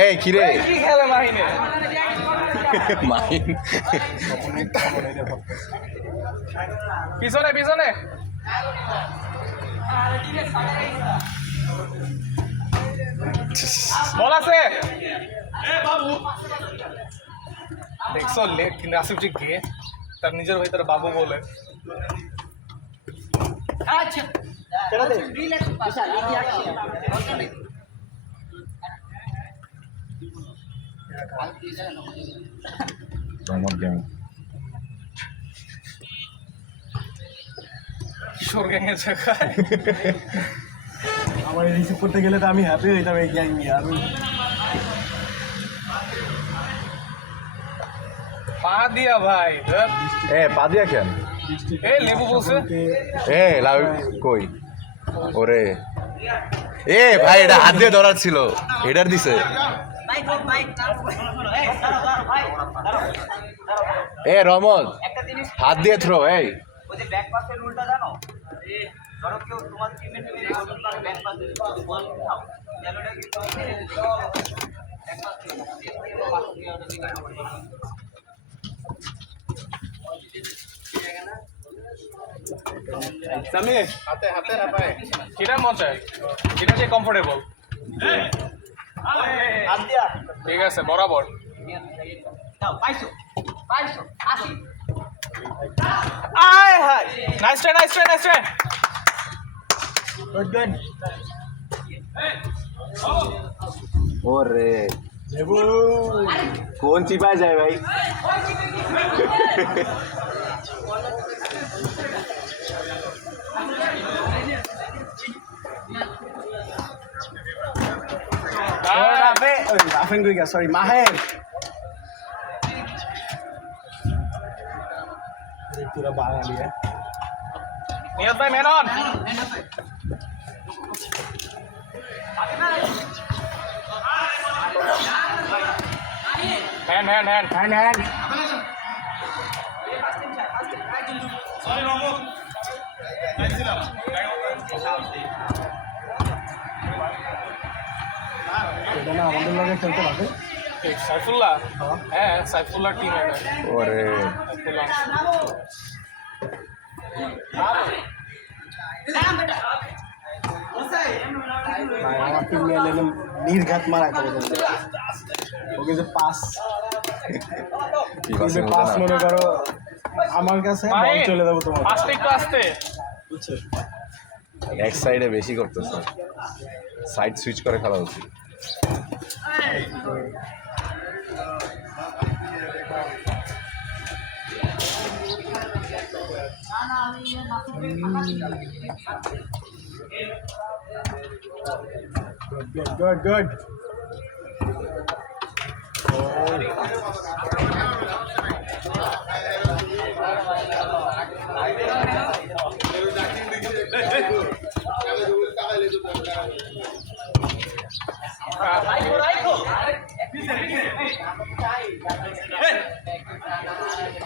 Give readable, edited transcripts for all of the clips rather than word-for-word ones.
এই কি রে কি খেলে মাহিনে মাহিন পিছনে পিছনে বল আছে দেখছো লেট কিন্তু আসিফ জি গিয়ে তার নিজের ভাই তার বাবু বলে আচ্ছা চলো দে রিল্যাক্স পাশা লিখি আসছে কিশোর গ্যাংয়ের জায়গায় আমার রিসিভ করতে গেলে তো আমি হ্যাপি হইতাম এই গ্যাং নিয়ে আমি পা দিয়া ভাই পা দিয়া কেন এ লেবু বলছে লাউ কই ওরে ভাই এটা হাত দিয়ে ধরার ছিল এটার দিছে ভাই ভাই রমজ একটা জিনিস হাত দিয়ে থ্রো ওই যে ব্যাক পাসের রুলটা জানো ধরো কেউ তোমার টিমে তুমি গোল করে ব্যাক পাস দিতে বল খাও জানোটা কিন্তু ব্যাক পাস সামি হাতে হাতে না পায় কিটা মন চায় কিটা যে কমফোর্টেবল হাত দিয়া ঠিক আছে বরাবর দাও পাইছো পাইছো আসি আয় হায় nice try nice try nice try good good ওরে লেবু কোন চিপায় যায় ভাই রাফেন কই গা সরি মাহের পুরা বাঙালি নিয়ত ভাই Menon hand hand hand hand hand এটা না আমাদের লগে খেলতে পারবে সাইফুল্লাহ হ্যাঁ সাইফুল্লাহ টিম এটা ওরে ভাই আমার টিম নিয়ে এলেন নির্ঘাত মারা করে ওকে যে পাস পাস মনে করো আমার কাছে বল চলে যাবো তোমার আস্তে একটু আস্তে বুঝছো এক সাইডে বেশি করতেছে সাইড সুইচ করে খেলা উচিত গুড গুড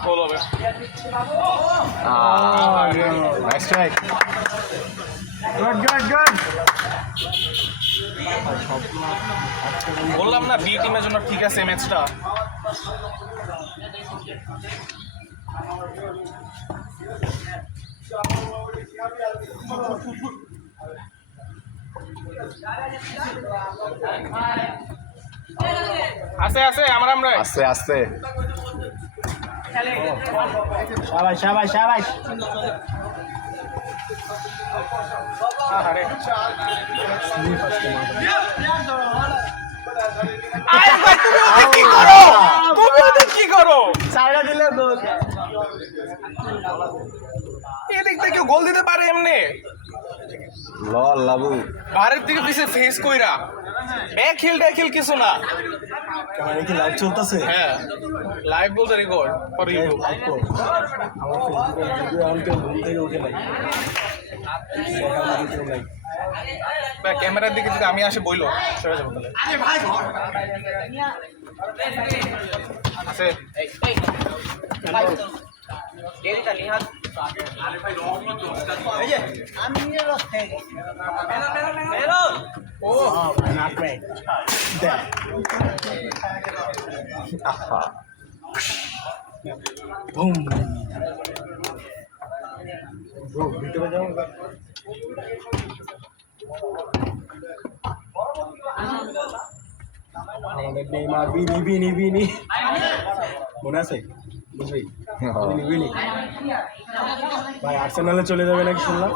গোল হবে nice try good good good বললাম না বি টিমের জন্য ঠিক আছে ম্যাচটা আস্তে আস্তে আমরা আস্তে আস্তে শাবাশ শাবাশ শাবাশ আরে কি করো সাইডা দিলে গোল এদিক থেকে গোল দিতে পারে এমনি লল লাবু বাইরের দিকে পিছে ফেস কইরা ব্যাক হিল কিছু না ক্যামেরা কি লাইভ চলতেছে হ্যাঁ লাইভ বলতে রেকর্ড ফর ইউ আমার ফেসবুকে ভিডিও আমি কেউ ঘুম থেকে উঠে নাই ক্যামেরার দিকে যদি আমি আসে বইলো সরে যাবো তাহলে আছে ডেরিটা নিহাত এই যে ও not bad. That. আহা Boom. Bro, ভিতরে যাও। আমাদের নেইমার বিনি মনে আছে বুঝবি বিনি ভাই আর্সেনালে চলে যাবে নাকি শুনলাম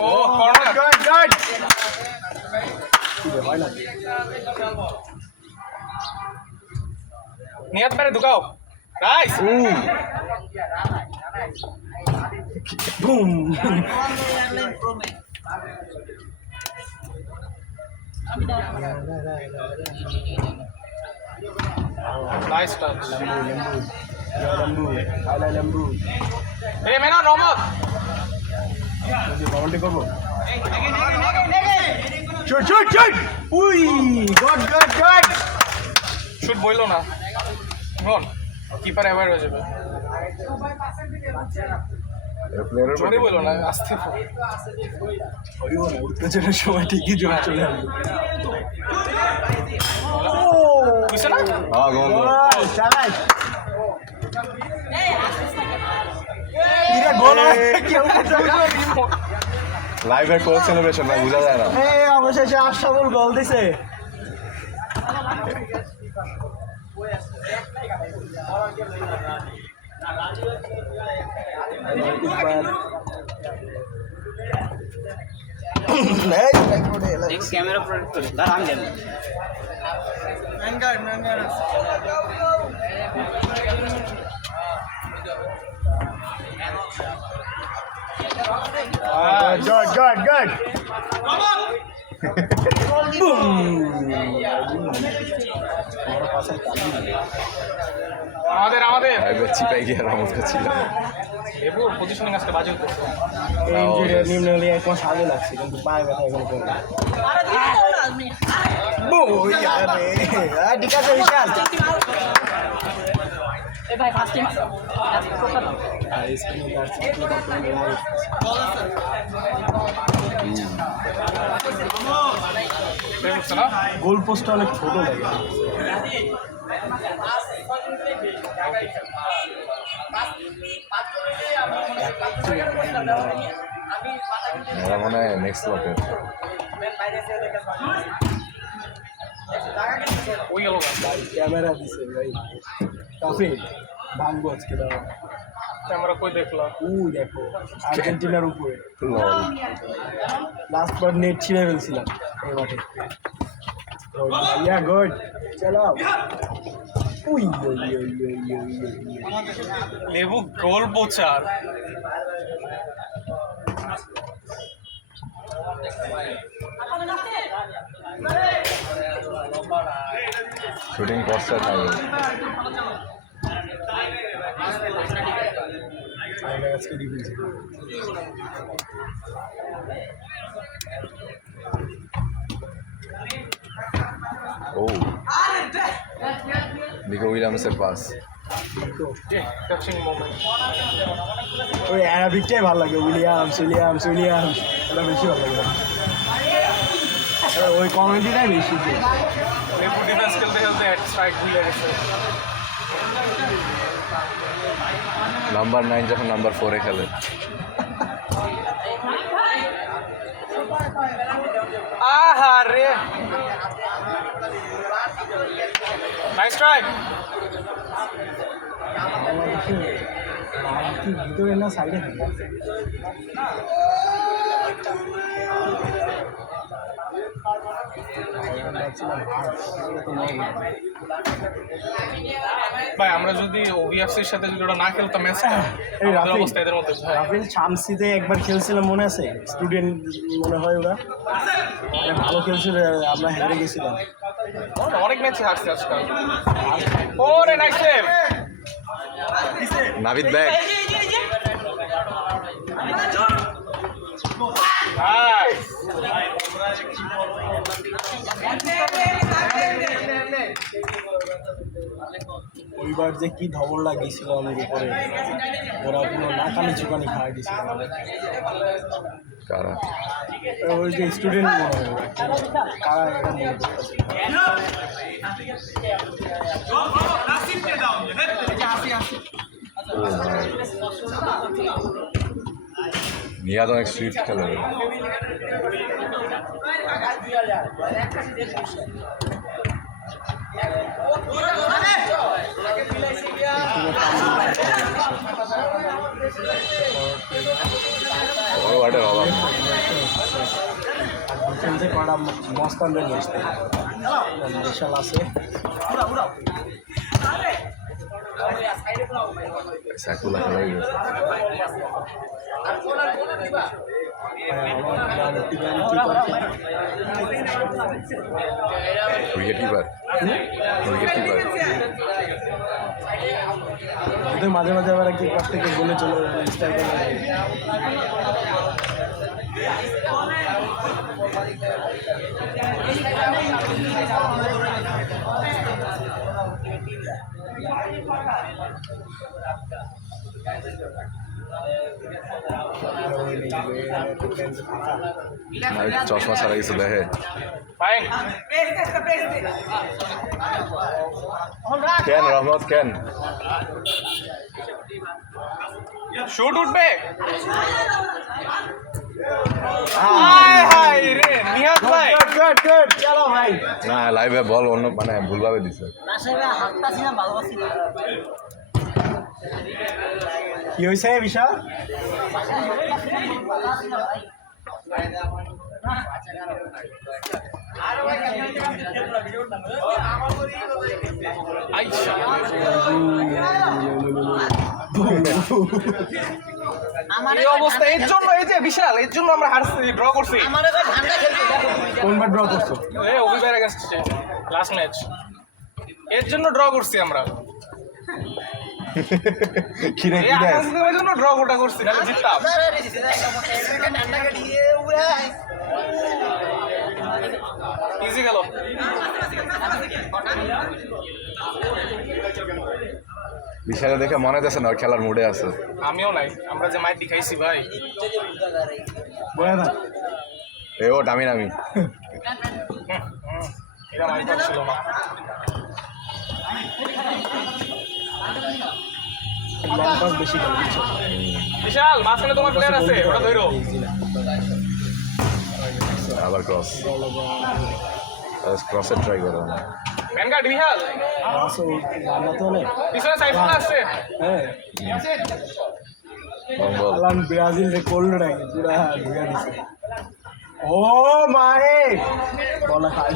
ও কর্নার হয় না নিয়াত মেরে ঢুকাও নাইস বুম নাইস টাচ লেম্বু আলা লেম্বু এ মেনা রহমত কমেন্ট করবো শুট উই গড শুট বইলো না রন কিপার অ্যাওয়ার হয়ে যাবে প্লেয়ারের জোরে বইলো না আস্তে হইব না উত্তেজনার সময় ঠিকই জোর চলে আসবে বুঝছো না হ্যাঁ গোল চালাই গোল কেউ লাইভের কোল সেলিব্রেশন না বোঝা যায় না অবশেষে আশরাফুল গোল দিছে ক্যামেরা প্রোটেক্ট করে দাঁড়া আমি জানি Good. আমাদের লাইভের চিপাই গিয়ে রহমত করছিল লেবু পজিশনিং আজকে বাজে হতেছে এই ইনজুরি নিম্ন হলে এক মাস আগে লাগছে কিন্তু পায়ে ব্যথা এখনো কমে ঠিক আছে বিশাল ভাই ফার্স্ট টাইম বুঝছো না গোল পোস্টটা অনেক ছোট লাগে এরা মনে হয় নেক্সট লকের ওই গেল ক্যামেরা দিছে ভাই কাফি ভাঙবো আজকে দাও ক্যামেরা কই দেখলা দেখো আর্জেন্টিনার উপরে লল লাস্ট বার নেট ছিঁড়ে ফেলছিলাম এই মাঠে গুড চালাও উই লেবু গোল পোচার শুটিং করছে তাই আজকে ডিফেন্স ও নিকো উইলিয়ামসের পাস টাচিং মোমেন্ট ওই অ্যারাবিকটাই ভালো লাগে উইলিয়ামস এটা বেশি ভালো লাগে ওই কমেডিটাই বেশি লেবু ডিফেন্স খেলতে খেলতে স্ট্রাইক ভুলে গেছে নাম্বার 9 যখন নাম্বার 4 এ খেলে আহারে নাইস ট্রাই ভিতরে না সাইডে ভাই আমরা যদি ওবিএফসির সাথে যদি ওটা না খেলতাম ম্যাচটা এই আমাদের রাফিল অবস্থা এদের মতো রাফিল শামসিতে একবার খেলছিলাম মনে আছে স্টুডেন্ট মনে হয় ওরা ভালো খেলছিল আমরা হেরে গেছিলাম অনেক ম্যাচে হারছে আজকাল ওরে nice save Navid back nice ওইবার যে কি ধবল লাগিয়েছিল আমার উপরে, ওরা পুরো নাকানি চুকানি খাওয়া গেছিল। কারা? ওই যে স্টুডেন্ট মনে হয় ওরা, কারা এটা মনে করতেছে না। নিয়াদ অনেক সুইফট খেলে। ফরওয়ার্ডের অভাব নেই। ডিফেন্সে কটা মস্তানদের বসতে বিশাল আছে। সাকুলা খেলা হয়ে গেছে। Wicket keeper, wicket keeper. ওদের মাঝে মাঝে আবার একটি পাশ থেকে বলে চলে স্ট্রাইকার। চশমা ছাড়া কিছু দেখে। ফাইন কেন রহমত কেন? শুট উঠবে। হায় হায় রে নিহাত ভাই, চলো ভাই। না লাইভে বল অন্য মানে ভুলভাবে দিছে। কি হয়েছে বিশাল? আইসা এই অবস্থা এর জন্য, এই যে বিশাল এর জন্য আমরা হারছি, ড্র করছি। কোনবার ড্র করছো? এই অভিবারে গেছে লাস্ট ম্যাচ, এর জন্য ড্র করছি আমরা। কিরে এই কি দেখ? আকাশের জন্য ড্র গোটা করছি, নাহলে জিততাম। ইজি গেল। বিশালে দেখে মনে হচ্ছে না ওর খেলার মুডে আছে। আমিও নাই, আমরা যে মাইট খাইছি ভাই। বয়া না এ ও নামি নামি। এটা মাইট ছিল না। লং পাস বেশি গেল। বিশাল মাঝখানে তোমার প্লেয়ার আছে, ওটা ধরো। আবার ক্রস, ক্রসে ট্রাই করো না। ভ্যানগার্ড বিশাল পিছনে সাইফুল আসছে। হ্যাঁ লং বল। আলান ব্রাজিল রে কোল্ড নাকি পুরা ঘুরা দিছে। ও মারে বলা খাই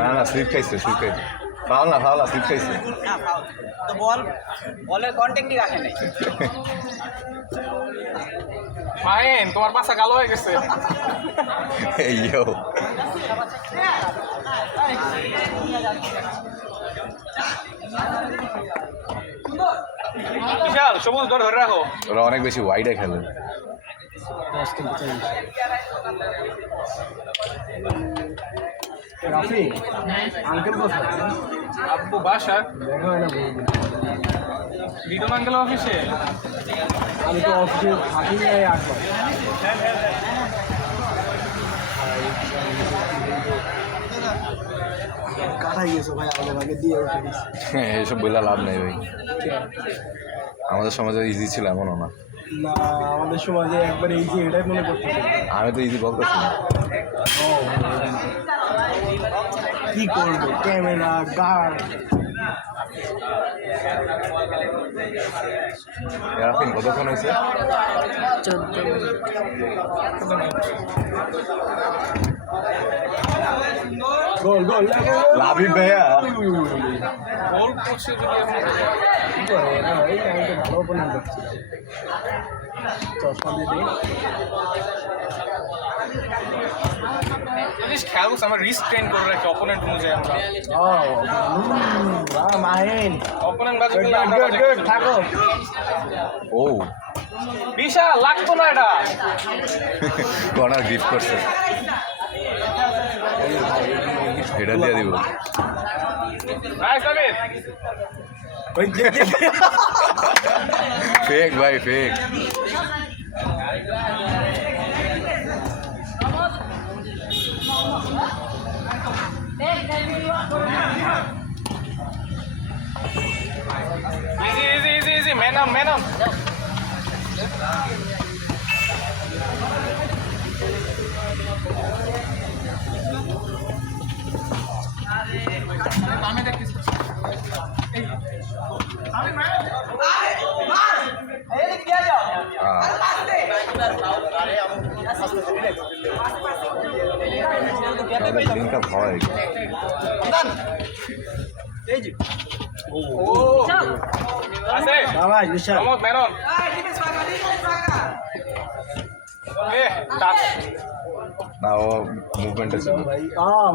না না স্লিপ খাইছে, স্লিপ খাইছে। ফাউল না, ফাউল না, স্লিপ খাইছে। না ফাউল তো বলের কন্ট্যাক্টই রাখে নাই। মায়েন তোমার পাশা কালো হয়ে গেছে। এই ইয়ো বিশাল সবুজ ধরে ধরে রাখো। ওরা অনেক বেশি ওয়াইডে খেলে। রাফি আঙ্কেল কোথায়? আব্বু বাসা দেখা হয় না বহুদিন। লিটন আঙ্কেল অফিসে। আমি তো অফিসে থাকি না 8 বার। কাটাই গেছে ভাই, আমাদের আগে দিয়ে উঠে দিচ্ছে। এইসব বইলা লাভ নেই ভাই, আমাদের সমাজে ইজি ছিল এমনও না। না আমাদের সমাজে একবার এই যে এটাই মনে করতেছে। আমি তো ইজি বলতেছি না। কি করবো, ক্যামেরা গার্ড। রাফিন কতক্ষণ হয়েছে? 14 গোল গোল লাভিব ভাইয়া গোল করছে যদি কি করে না ভাই, আমি তো ভালো ওপেনিং করছিলাম। চশমা দিয়ে দিই। জিনিস খেয়াল করছে আমরা রিস্ক ট্রেন করে রাখি অপোনেন্ট অনুযায়ী। আমরা মাহিন অপোনেন্ট বাজে গুড করলে আমরা গুড বাজে গুড করছি। থাকো। ও বিশাল লাগতো না এটা। কর্নার গ্রিপ করছে। এটা দিয়ে দিব নাইস সাবিত ওই ফেক ভাই fake easy man up link up হয় আছে ভাই বিশাল রমত man on টাচ না ও মুভমেন্ট আছে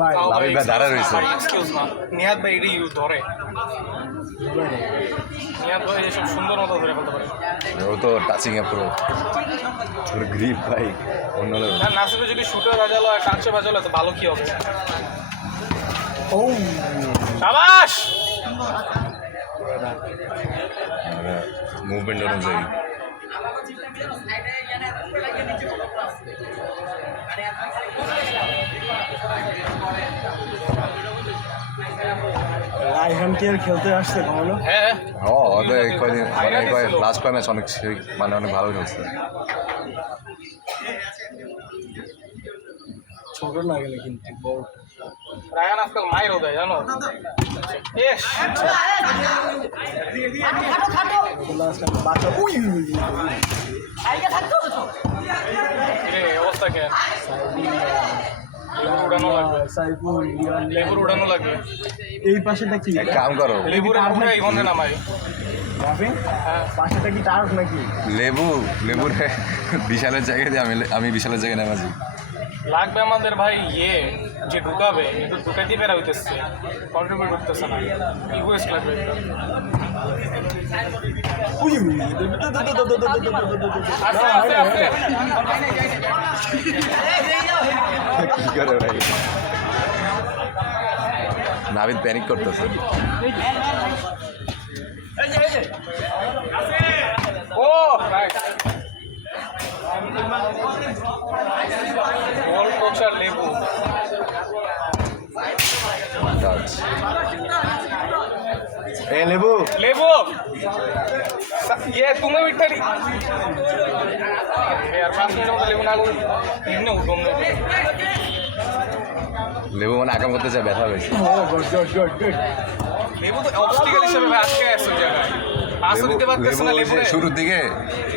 ভাই লাভি ভাই দাঁড়া রয়েছে এক্সকিউজ না নিহাত ভাই এডি ইউজ ধরে নিহাত ভাই এসব সুন্দর মতো ধরে ফেলতে পারে ও তো টাচিং এ পুরো পুরো গ্রিপ ভাই অন্য level। আর নাসিবে যদি শুটে বাজালো আর টাচে বাজালো তো ভালো কি হবে ও শাবাশ মুভমেন্ট অনুযায়ী রায়হান কি আর খেলতে আসছে কখনো হ্যাঁ ও ওদের কয়দিন মানে লাস্ট কয় ম্যাচ অনেক মানে অনেক ভালো খেলছে ছোট না গেলে কিন্তু বড় রায়ান আজকাল মাইর হয়ে জানো এস বাচ্চা উই রে অবস্থা কেন লেবুর উড়ানো লাগবে সাইফুল লেবুর উড়ানো লাগবে এই পাশেটা কি এক কাম করো লেবুর উড়ে এই গন্ধে নামাই রাফি হ্যাঁ পাশেটা কি টার্ফ নাকি লেবুর বিশালের জায়গায় দিয়ে আমি বিশালের জায়গায় নামাজি লাগবে আমাদের ভাই যে ঢুকাবে কিন্তু ঢুকাইতে বেরা হইতেছে কন্ট্রিবিউট করতেছে না ইগোয়েস্ট লাগবে উই আস্তে আস্তে আস্তে কি করে ভাই নাবিদ প্যানিক করতেছে ও রাইট বল কোচার লেবু এ লেবু লেবু ये तुम्हें भी ठरी यार 5 मिनट में लेबू ना को इन्ने उठों में লেবু মানে আকাম করতে চায় ব্যথা হয়েছে গুড লেবু তো অবস্টিক্যাল হিসেবে আজকে আসছে জায়গায় পাঁচও দিতে পারতেছে না লেবু শুরুর দিকে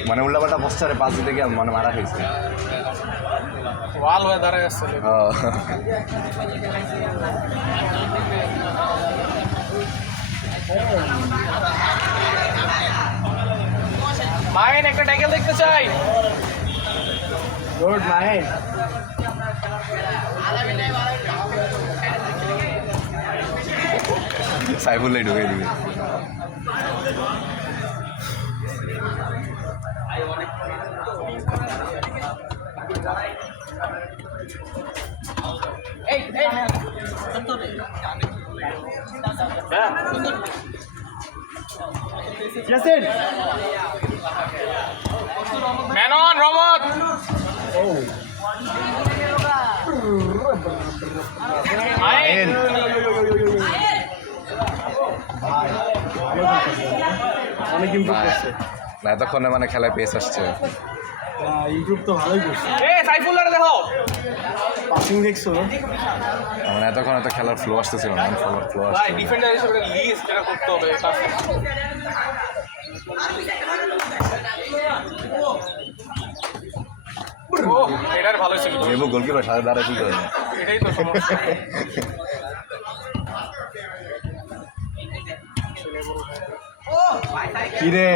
মানে উল্লাপাল্টা পোস্টারে পাঁচ দিতে গিয়ে মানে মারা খাইছে ওয়াল হয়ে দাঁড়ায় আসছে লেবু মাইন একটা ট্যাকেল দেখতে চাই গুড মাইন্ড সাইফুল্লাই ঢুকে দিবে ইয়াসিন ম্যান অন রমত ও মাইন অনেক ইমপ্রুভ করছে না এতক্ষণে মানে খেলায় পেস আসছে ইমপ্রুভ তো ভালোই করছে এ সাইফুল্লাহ দেখো পাসিং দেখছো মানে এতক্ষণ এত খেলার ফ্লো আসতেছিল না ফ্লো ভাই আসছে ডিফেন্ডার হিসেবে লিস্ট যেটা করতে হবে ও এটার ভালো ছিল লেবু গোলকিপার সাথে দাঁড়ায় কি করে এটাই তো সমস্যা কি রে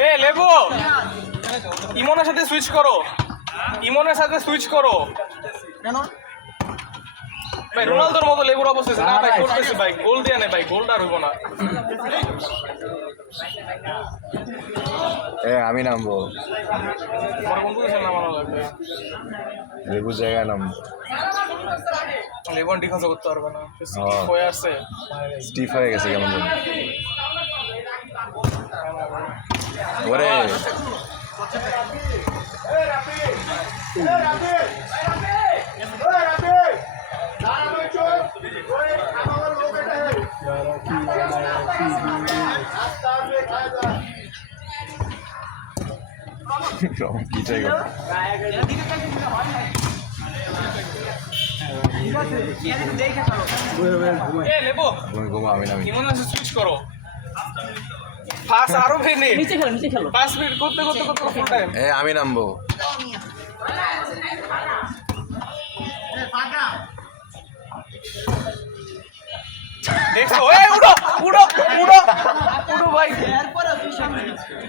এ লেবু ইমনের সাথে সুইচ করো কেন ভাই রোনালদোর মতো লেবুর অবস্থা হয়েছে। না ভাই করতেছি ভাই, গোল দিয়ে নেই ভাই, গোলটা আর হইব না। আমি নামবো, আমার কোন পজিশন নামানো লাগবে? লেবু জায়গায় নামবো। লেবন ডিফেন্স করতে পারবে না, হয়ে আসছে। স্টিফ হয়ে গেছে কেমন জানি। ওরে কি চাই গো? এ লেবু তুমি ঘুমো, আমি নামি। ইমন আছে, সুইচ করো। পাস আরো মিনিট, নিচে খেলো 5 মিনিট করতে করতে করতে ফুল টাইম। আমি নামবো। দেখছো? এই উঠো উঠো উঠো উঠো ভাই,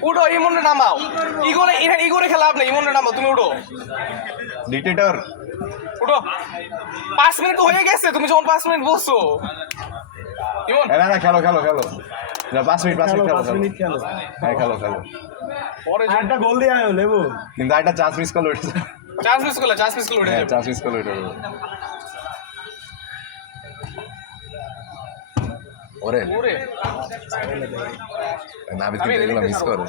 উঠো। ইমনে নামাও, ইগোরে খেলা আপনি, ইমনে নামাও, তুমি উঠো। ডিক্টেটর উঠো, 5 মিনিট হয়ে গেছে, তুমি যখন 5 মিনিট বলছো। ইমন না খেলো খেলো খেলো, 5 মিনিট 5 মিনিট খেলো 5 মিনিট খেলো। হ্যাঁ খেলো খেলো। পরে একটা গোল দিয়ে আয় লেবু। কিন্তু একটা চান্স মিস করলে উঠে যাবে। চান্স মিস করলে উঠে হ্যাঁ যাবে। চান্স মিস করলে উঠে যাবে। ওরে ওরে নাবিদ কিন্তু এগুলো মিস করে।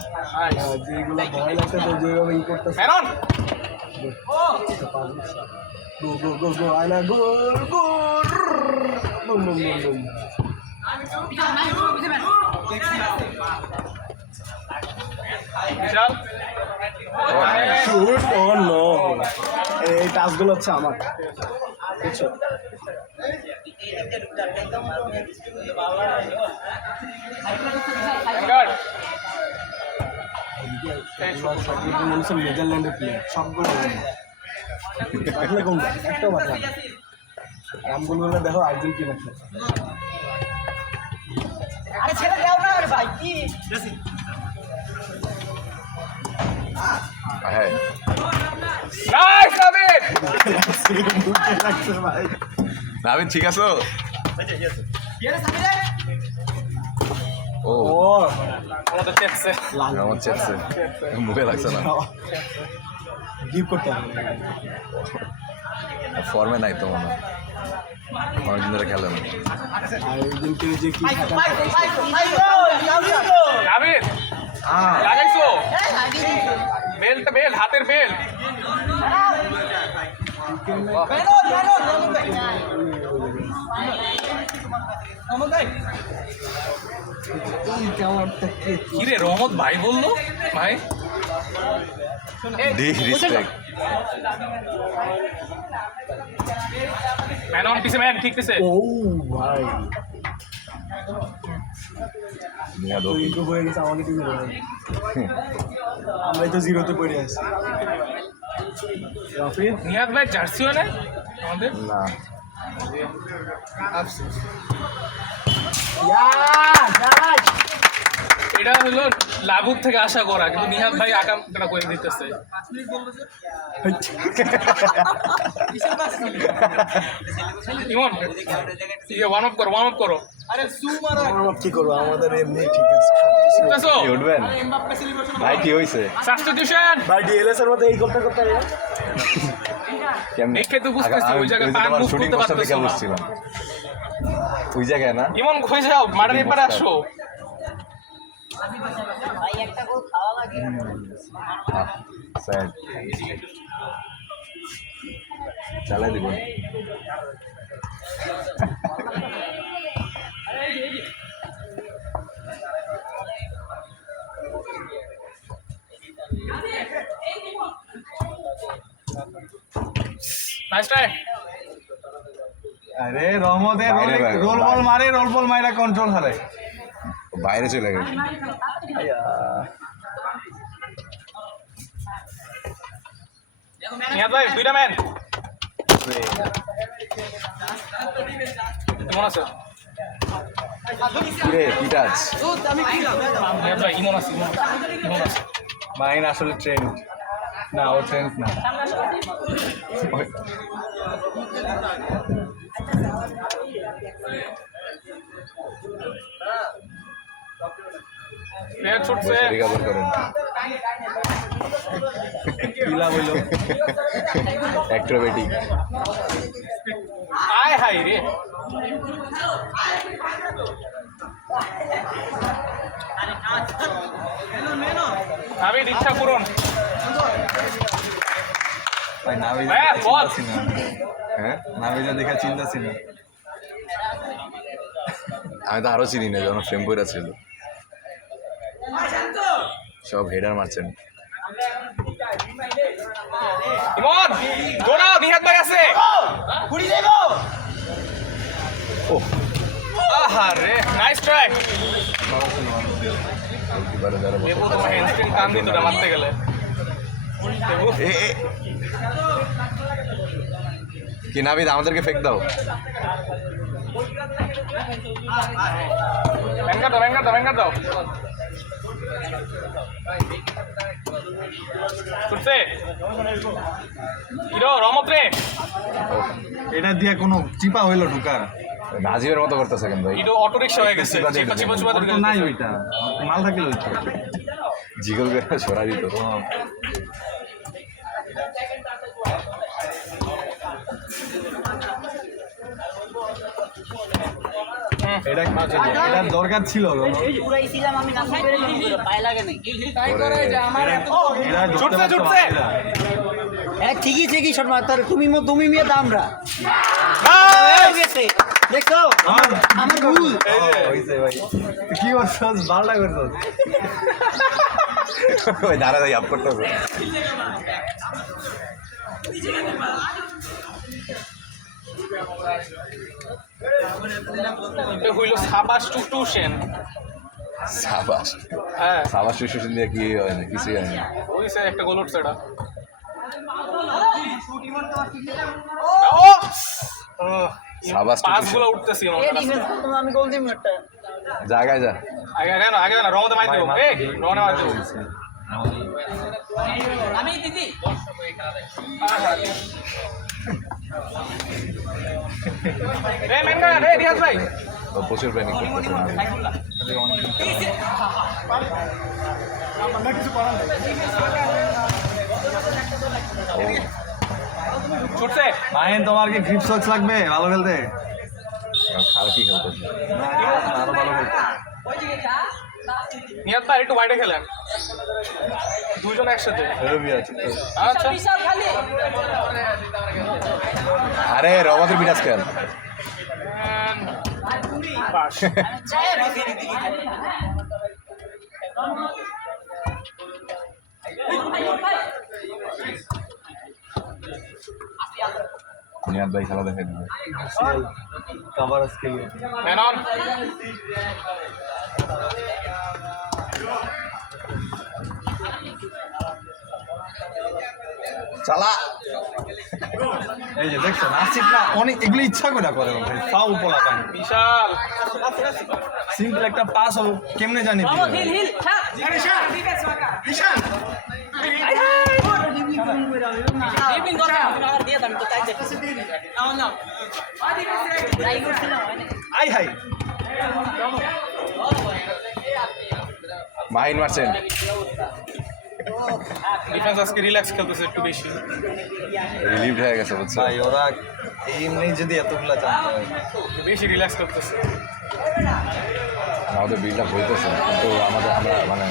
যেগুলো ভয় লাগছে তো যেভাবে ই করতেছে। মেনন গো গো গো গো আয়না গোল গোল বুম বুম বুম বুম। বিশাল শুট ও নো, এই টাচগুলো হচ্ছে আমার, বুঝছো? গার্ড নেদারল্যান্ডের প্লেয়ার সবগুলো বাটলে কম, একটাও বাটলা রামগুলো দেখো আর্জেন্টিনা। আরে ছেড়ে দাও না আরে ভাই, কি হ্যাঁ নাইস নাবিদ। লাগছে ভাই। নাবিদ ঠিক আছো? ও ও আমাদের চেপছে। আমার চেপছে, মুখে লাগছে না। গিফট করতে হবে। ফর্মে নাই তো মনে হয়, অনেকদিন ধরে খেলে না। আর ওইদিনকে যে কি নাবিদ লাগাইছো বেল্ট, হাতের বেল্ট। কিরে রহমত ভাই বললো ভাই, ডিসরেসপেক্ট। ম্যান অন পিছে, ম্যান ঠিক পিছে। ও ভাই তো ইগো হয়ে গেছে আমাকে, তুমি আমরাই তো জিরোতে পড়ে আছি। রাফিদ নিহাদ ভাই জার্সি হয় না আমাদের? না এটা হলো লাভুক থেকে আশা করা, কিন্তু নিহাদ ভাই আকামটা করে দিতেছে। ইমন ওয়ার্ম আপ করো। কি করবো, আমাদের এমনি ঠিক আছে। বুঝতেছো? কি উঠবেন ভাই? কি হয়েছে? সাবস্টিটিউশন ভাই ডিএলএস এর মধ্যে এই করতে করতে কেমনে? দেখে তো বুঝতেছি ওই জায়গায় পা মুভ শুটিং করতে করতে দেখে পারতেছো না। বুঝছিলাম ওই জায়গায় না। ইমন কই যাও, মাঠের এপারে আসো। ভাই একটা গোল খাওয়া লাগে। স্যাড চালাই দিব। Nice try. আরে রহমতের বাইরে বাইরে, রোল বল মারে, রোল বল মাইরা কন্ট্রোল হারে। বাইরে চলে গেছে। নিহাদ ভাই দুইটা ম্যান কেমন আছে? কিরে কি টাচ? নিহাদ ভাই ইমন আছে, ইমন আছে। মাইন আসলে ট্রেন্ড না, ও ট্রেন্ড না। প্লেয়ার ছুটছে রিকভার করেন কিলা বইলো অ্যাক্রোবেটিক আয় হাই রে আমি ইচ্ছা পূরণ ভাই নাবি হ্যাঁ, বল। হ্যাঁ নাবিজা দেখা চিন্তা ছিল আমি তো আরো চিনি না যখন ফ্রেম করে ছিল সব হেডার মারছেন ইমন দৌড়াও নিহাত ভাই আছে আহারে নাইস ট্রাই এবারে যারা বসে দেবু তোমার হ্যান্ডস্ট্রিং টান দিত না মারতে গেলে দেবু এ, এ। কি নাবিদ আমাদেরকে ফেক দাও ভেঙ্গার দাও ছুটছে হিরো রমত রে এটা দিয়ে কোনো চিপা হইলো ঢুকার নাজিবের মতো করতেছে কেন ভাই হিরো অটো রিক্সা হয়ে গেছে চিপা চিপা চিপা তো নাই ওইটা মাল থাকলে হইতো জিগল করে সরা দিত এটা এটার দরকার ছিল পুরাইছিলাম আমি নাম করে পায়ে লাগে নাই এরা ছুটছে ছুটছে হ্যাঁ ঠিকই শর্মা তার তুমি মেয়ে দামরা গেছে দেখো আমার ভুল হইছে ভাই কি করছস ভালো করছস ওই দাঁড়া দাঁড়িয়ে আপ করতেছে এটা হইল সাবাস টু টিউশন সাবাস হ্যাঁ সাবাস স্টেশন দিয়ে কি হয় না কিছুই হয় না ওই সে একটা গোল উঠছে এটা সাবাস পাঁচগুলো উঠতেছি আমি গোল দিই একটা জায়গায় যা আগে না রমতে মাই দেবো এই রমতে মাই দেবো আমি দিদি রে মেঙ্গা রে রিয়াজ ভাই ও প্রচুর প্যানিক করতেছে ছুটছে মাইন তোমার কি গ্রিপ সক্স লাগবে ভালো খেলতে খালকি খেলতেছে আরো ভালো খেলতে নিয়াত ভাই একটু বাইরে খেলেন দুজন একসাথে রবি আছে আচ্ছা আরে রবাতের বিরাজ খেল বাস নিয়াদ ভাই খেলা দেখে দিবে কভার স্কিল ম্যান অন চালা এই যে দেখছেন আসিফ না অনেক এগুলো ইচ্ছা করে করে ফাউল পোলা পান বিশাল সিম্পল একটা পাস হল কেমনে জানি আই হাই মাহিন মারছেন ডিফেন্স আজকে রিল্যাক্স খেলতেছে একটু বেশি রিলিভ হয়ে গেছে বুঝছো ভাই ওরা এমনি যদি এতগুলা জানতে হয় একটু বেশি রিল্যাক্স খেলতেছে আমাদের বিল্ড আপ হইতেছে কিন্তু আমরা মানে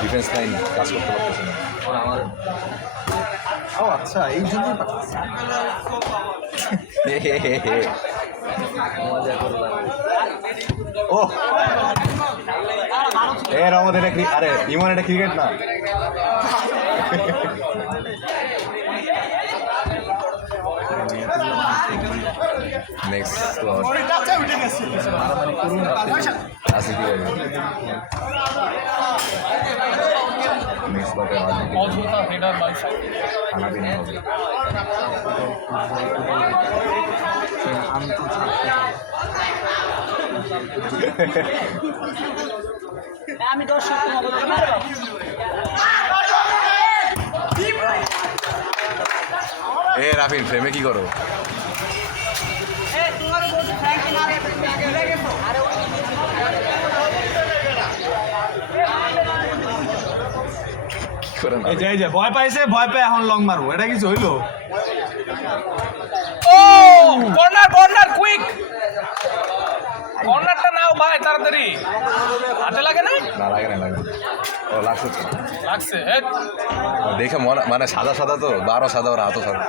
ডিফেন্স লাইন কাজ করতে পারতেছি না ওরা আমার ও আচ্ছা এই জন্য ও এ রমদ এটা আরে ইমন এটা ক্রিকেট না নেক্সট স্লট আসি কি হবে নেক্সট স্লটে অযথা হেডার বাই সাইড খানা পিনা হবে আমি দর্শক এ রাফিন ফ্রেমে কি করো তোমাকে বলছি ফ্র্যাঙ্কি না করে না এই যে ভয় পাইছে, ভয় পেয়ে এখন লং মারবো, এটা কিছু হইলো? ও কর্নার কর্নার কুইক কর্নারটা নাও ভাই তাড়াতাড়ি হাতে লাগে না না লাগে না লাগে ও লাগছে তো। লাগছে হেড দেখে মানে সাদা সাদা তো 12 সাদা ওর হাতও সাদা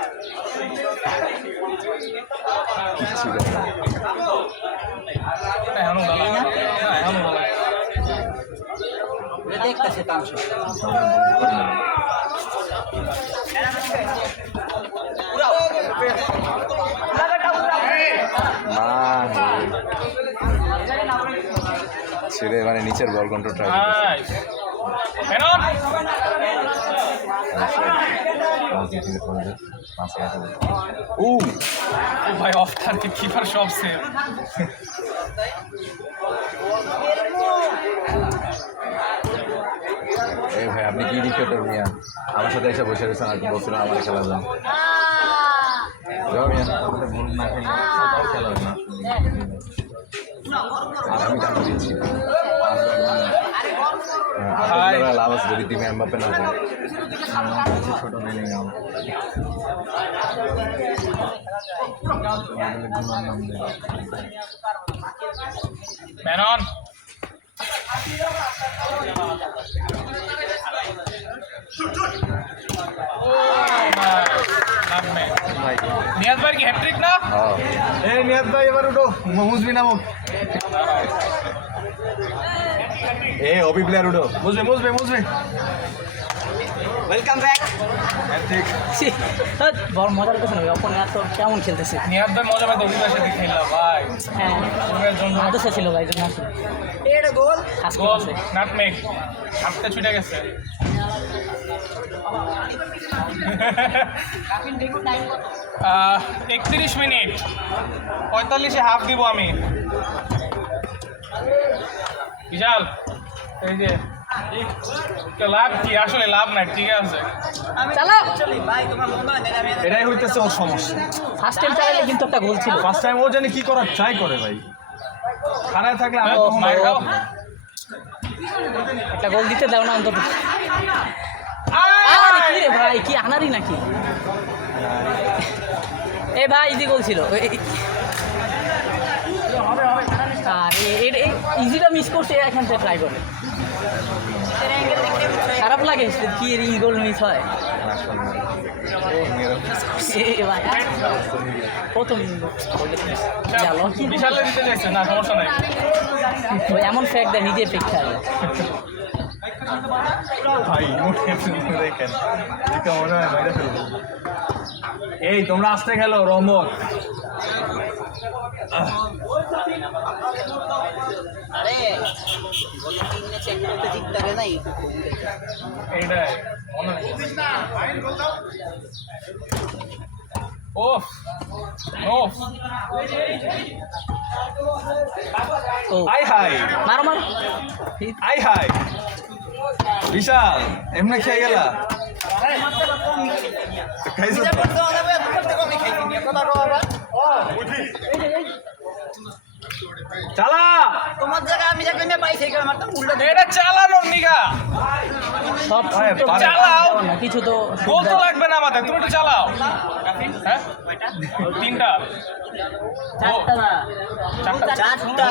কিচ্ছু করে না। এখনো ভালো না এখনো ভালো দেখতেছে তামসা ছেড়ে মানে নিচের বল কন্ট্রোল ট্রাই নাইস মেনন ও ভাই অফ টার্গেট কিপার সব সেভ এই ভাই আপনি কি ডিক্টেটর মিয়া আমার সাথে এসে বসে রয়েছেন আর বলছিলেন আমার খেলা যান আর আমি টাকা দিচ্ছি লাভ আছে যদি টিমে এমবাপ্পে না যায় ছোট মেলে মেনন নিয়াজ ভাই কি হ্যাট্রিক না হ্যাঁ এই নিয়াত ভাই এবার উঠো, মুজবি নামক। এ অবি প্লেয়ার উঠো মুজবি ওয়েলকাম ব্যাক ঠিক বড় মজার কথা নয়, অপন এত কেমন খেলতেছে। নিয়াজ ভাই মজা পাইতে অভিজ্ঞতার সাথে খেললাম ভাই হ্যাঁ ওদের জন্য আদর্শ ছিল ভাই, জন্য আসলে এটা গোল আজকে গোল আছে। নাটমেক হাতটা ছুটে গেছে 31 মিনিট 45-এ হাফ দিব আমি বিশাল এই যে লাভ কি আসলে লাভ নাই ঠিক আছে চালাও। ভাই তোমার মনে হয় না আমি এটাই হইতেছে ওর সমস্যা। ফার্স্ট টাইম চালাইলে কিন্তু একটা গোল ছিল। ফার্স্ট টাইম ও জানি কি করার ট্রাই করে ভাই, খানায় থাকলে আমি কখনো মার খাও। একটা গোল দিতে দাও না অন্তত। আরে কি রে ভাই, কি আনারি নাকি? এ ভাই ইজি গোল ছিল। আর ইজিটা মিস করছে, এখান থেকে ট্রাই করে। খারাপ লাগে কি ই গোল মিস হয়। এ ভাই প্রথম বিশালে দিতে চাইছে না সমস্যা নাই এমন ফ্যাক দেয়, নিজে ফেক থাকে। ভাই দেখেন এটা মনে হয় বাইরে ফেলবো। এই তোমরা আসতে খেলো রহমত। আরে গত 3 ম্যাচে একটা তো জিততে হবে না এইটাই মনে নেই ওফ ওফ ও আই হাই মারো মারো। আই হাই বিশাল এমনি খেয়ে গেলা খাইছো চালা তোমার জায়গায় আমি যাকে নিয়ে পাইছি এখানে মারতাম উল্টো এটা চালানোর নিগা সব আরে তো পারে। চালাও না, কিছু তো গোল তো লাগবে না আমাদের তুমি একটু চালাও হ্যাঁ তিনটা চারটা না। চারটা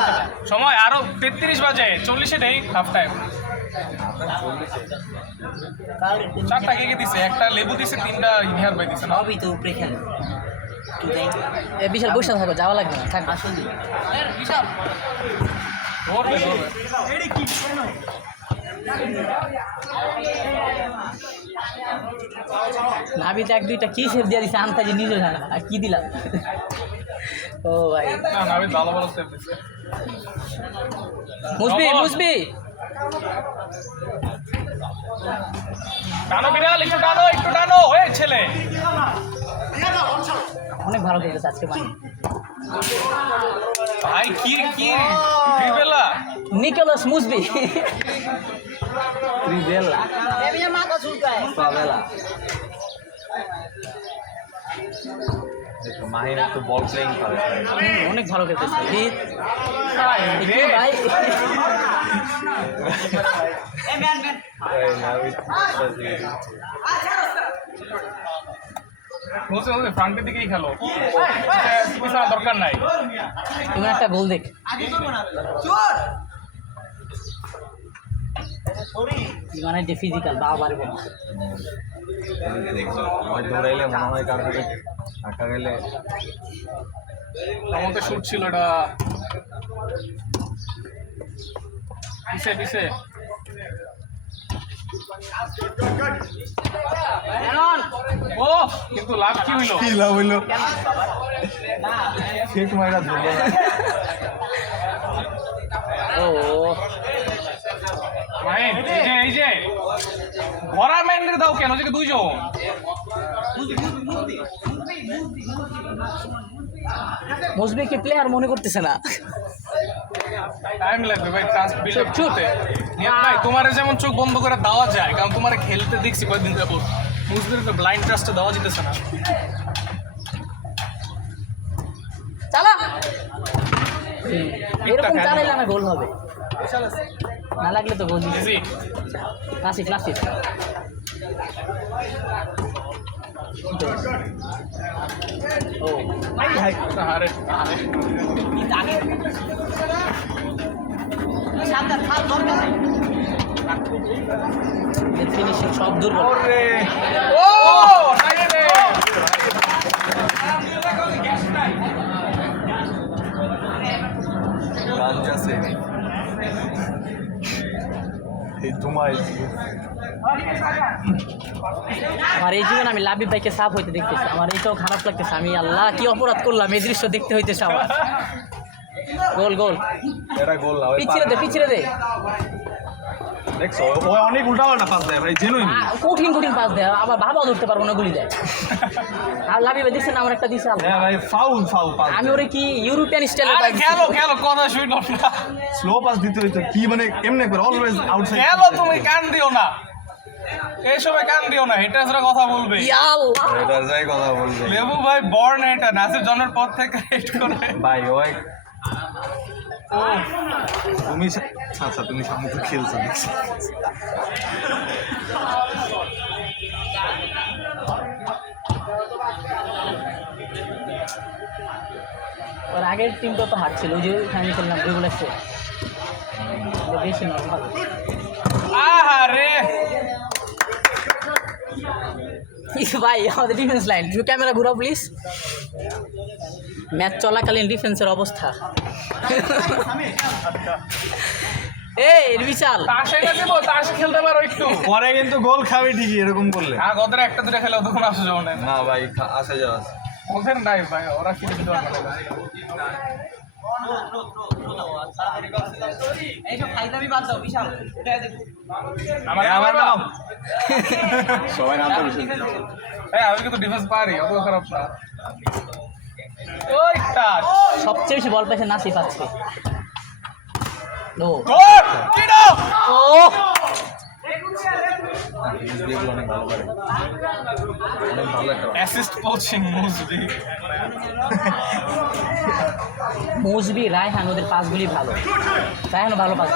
সময় আরো 33 বাজে 40-এ নেই হাফ টাইম চারটা কে দিছে একটা লেবু দিছে তিনটা ইনহার বাই দিছে না সবই তো উপরে খেলে এ বিশাল বসে থাকো, যাওয়া লাগবে না, থাক। আসলে ধরবে ধরবে নাবিতে এক দুইটা কি সেভ দিয়ে দিছে, আন্তাজি নিজে জানা আর কি দিলাম। ও ভাই না না আমি ভালো ভালো স্টেপ দিছে মুসবি মুসবি টানো বিড়াল একটু টানো ওই ছেলে অনেক ভালো খেলেছে আজকে ভাই। ভাই কি কি ট্রিপেলা নিকোলাস মুসবি ত্রিবেলা আমি মাথা চুলকায় পাবেলা মাহির একটু বল প্লেইং করে অনেক ভালো খেলতেছে জিত। এই কি ভাই এ ম্যান বলছে ফ্রান্টের দিকেই খেলো, পিছানোর দরকার নাই। তুমি একটা গোল দেখ। মানে যে ফিজিক্যাল বাবার বোন দৌড়াইলে মনে হয় কার দিকে ঢাকা গেলে আমাদের শুট ছিল এটা, পিছে পিছে ও কিন্তু লাভ কি হইলো? কি লাভ হইলো? ফেক মাইরা ধরলো না। ও মাইন এই যে ভরার মাইন্ডের দাও কেন, যে দুইজন মুসবিকে প্লেয়ার মনে করতেছে না। টাইম লাগবে ভাই ট্রাস্ট বিল্ড আপ করতে। নিয়ত ভাই তোমার যেমন চোখ বন্ধ করে দেওয়া যায়, কারণ তোমার খেলতে দেখছি কয়েকদিন যাবত, মুসবির ব্লাইন্ড ট্রাস্টে দেওয়া যেতেছে না। চালা এরকম চালাইলে না গোল হবে, না লাগলে তো গোল দিবে। ইজি ক্লাসিক ক্লাসিক ও আরে ফিনিশিং সব দুর্বল। ও নাই রে, গান আছে এই তোমায় আমার এই জীবন আমি লাবিব ভাইকে সাফ হইতে দেখতেছি, আমার এইটাও খারাপ লাগতেছে। আমি আল্লাহ কি অপরাধ করলাম, এই দৃশ্য দেখতে হইতেছে আমার। গোল গোল এটা গোল না, ওই পিছিয়ে দে পিছিয়ে দে। দেখছো ও অনেক উল্টাপাল্টা পাস দেয় ভাই, জেনুইন। কঠিন কঠিন পাস দেয়, আবার বাবা ধরতে পারবো না, গুলি দেয়। আর লাবিব ভাই দিচ্ছেন আমার একটা দিছে আল্লাহ। হ্যাঁ ভাই, ফাউল ফাউল পাস। আমি ওরে কি ইউরোপিয়ান স্টাইলে আরে খেলো খেলো, কথা শুনো না, স্লো পাস দিতে হইতো কি, মানে এমনি করে অলওয়েজ আউটসাইড। খেলো, তুমি কান দিও না, এই সময় কান দিও না, হেটার্সরা কথা বলবে। ইয়া আল্লাহ এটা যাই কথা বলবে লেবু ভাই বর্ন এটা নাসির জন্মের পর থেকে হেট করে ভাই। ওই তুমি আচ্ছা তুমি সামনে তো খেলছো দেখছি। ওর আগের টিমটা তো হারছিল, ওই যে আমি খেললাম রেগুলার শো বেশি নর্মাল। আহারে ভাই আমাদের ডিফেন্স লাইন, ক্যামেরা ঘুরাও প্লিজ। ম্যাচ চলাকালীন ডিফেন্সের অবস্থা এই বিশাল। তাসে না দেবো, তাসে খেলতে পারো একটু, পরে কিন্তু গোল খাবে ঠিকই এরকম করলে। আর ওদের একটা দুটো খেলে তখন আসে যাবো না, না ভাই আসে যাওয়া ওদের নাই ভাই, ওরা কি দিতে পারবে না। এইসব ফাইজলামি বাদ দাও, বিশাল আমার নাম সবাই নামটা বেশি। হ্যাঁ, আমি কিন্তু ডিফেন্স পারি, অত খারাপ না। ওই টাচ সবচেয়ে বেশি বল পাইছে নাসিফ আজকে। ও গোল কিনো ও দেখলো অনেক ভালো পারে, অনেক ভালো একটা অ্যাসিস্ট কোচিং মুজবি। মুজবি রায়হান ওদের পাসগুলি ভালো, রায়হানও ভালো পাস।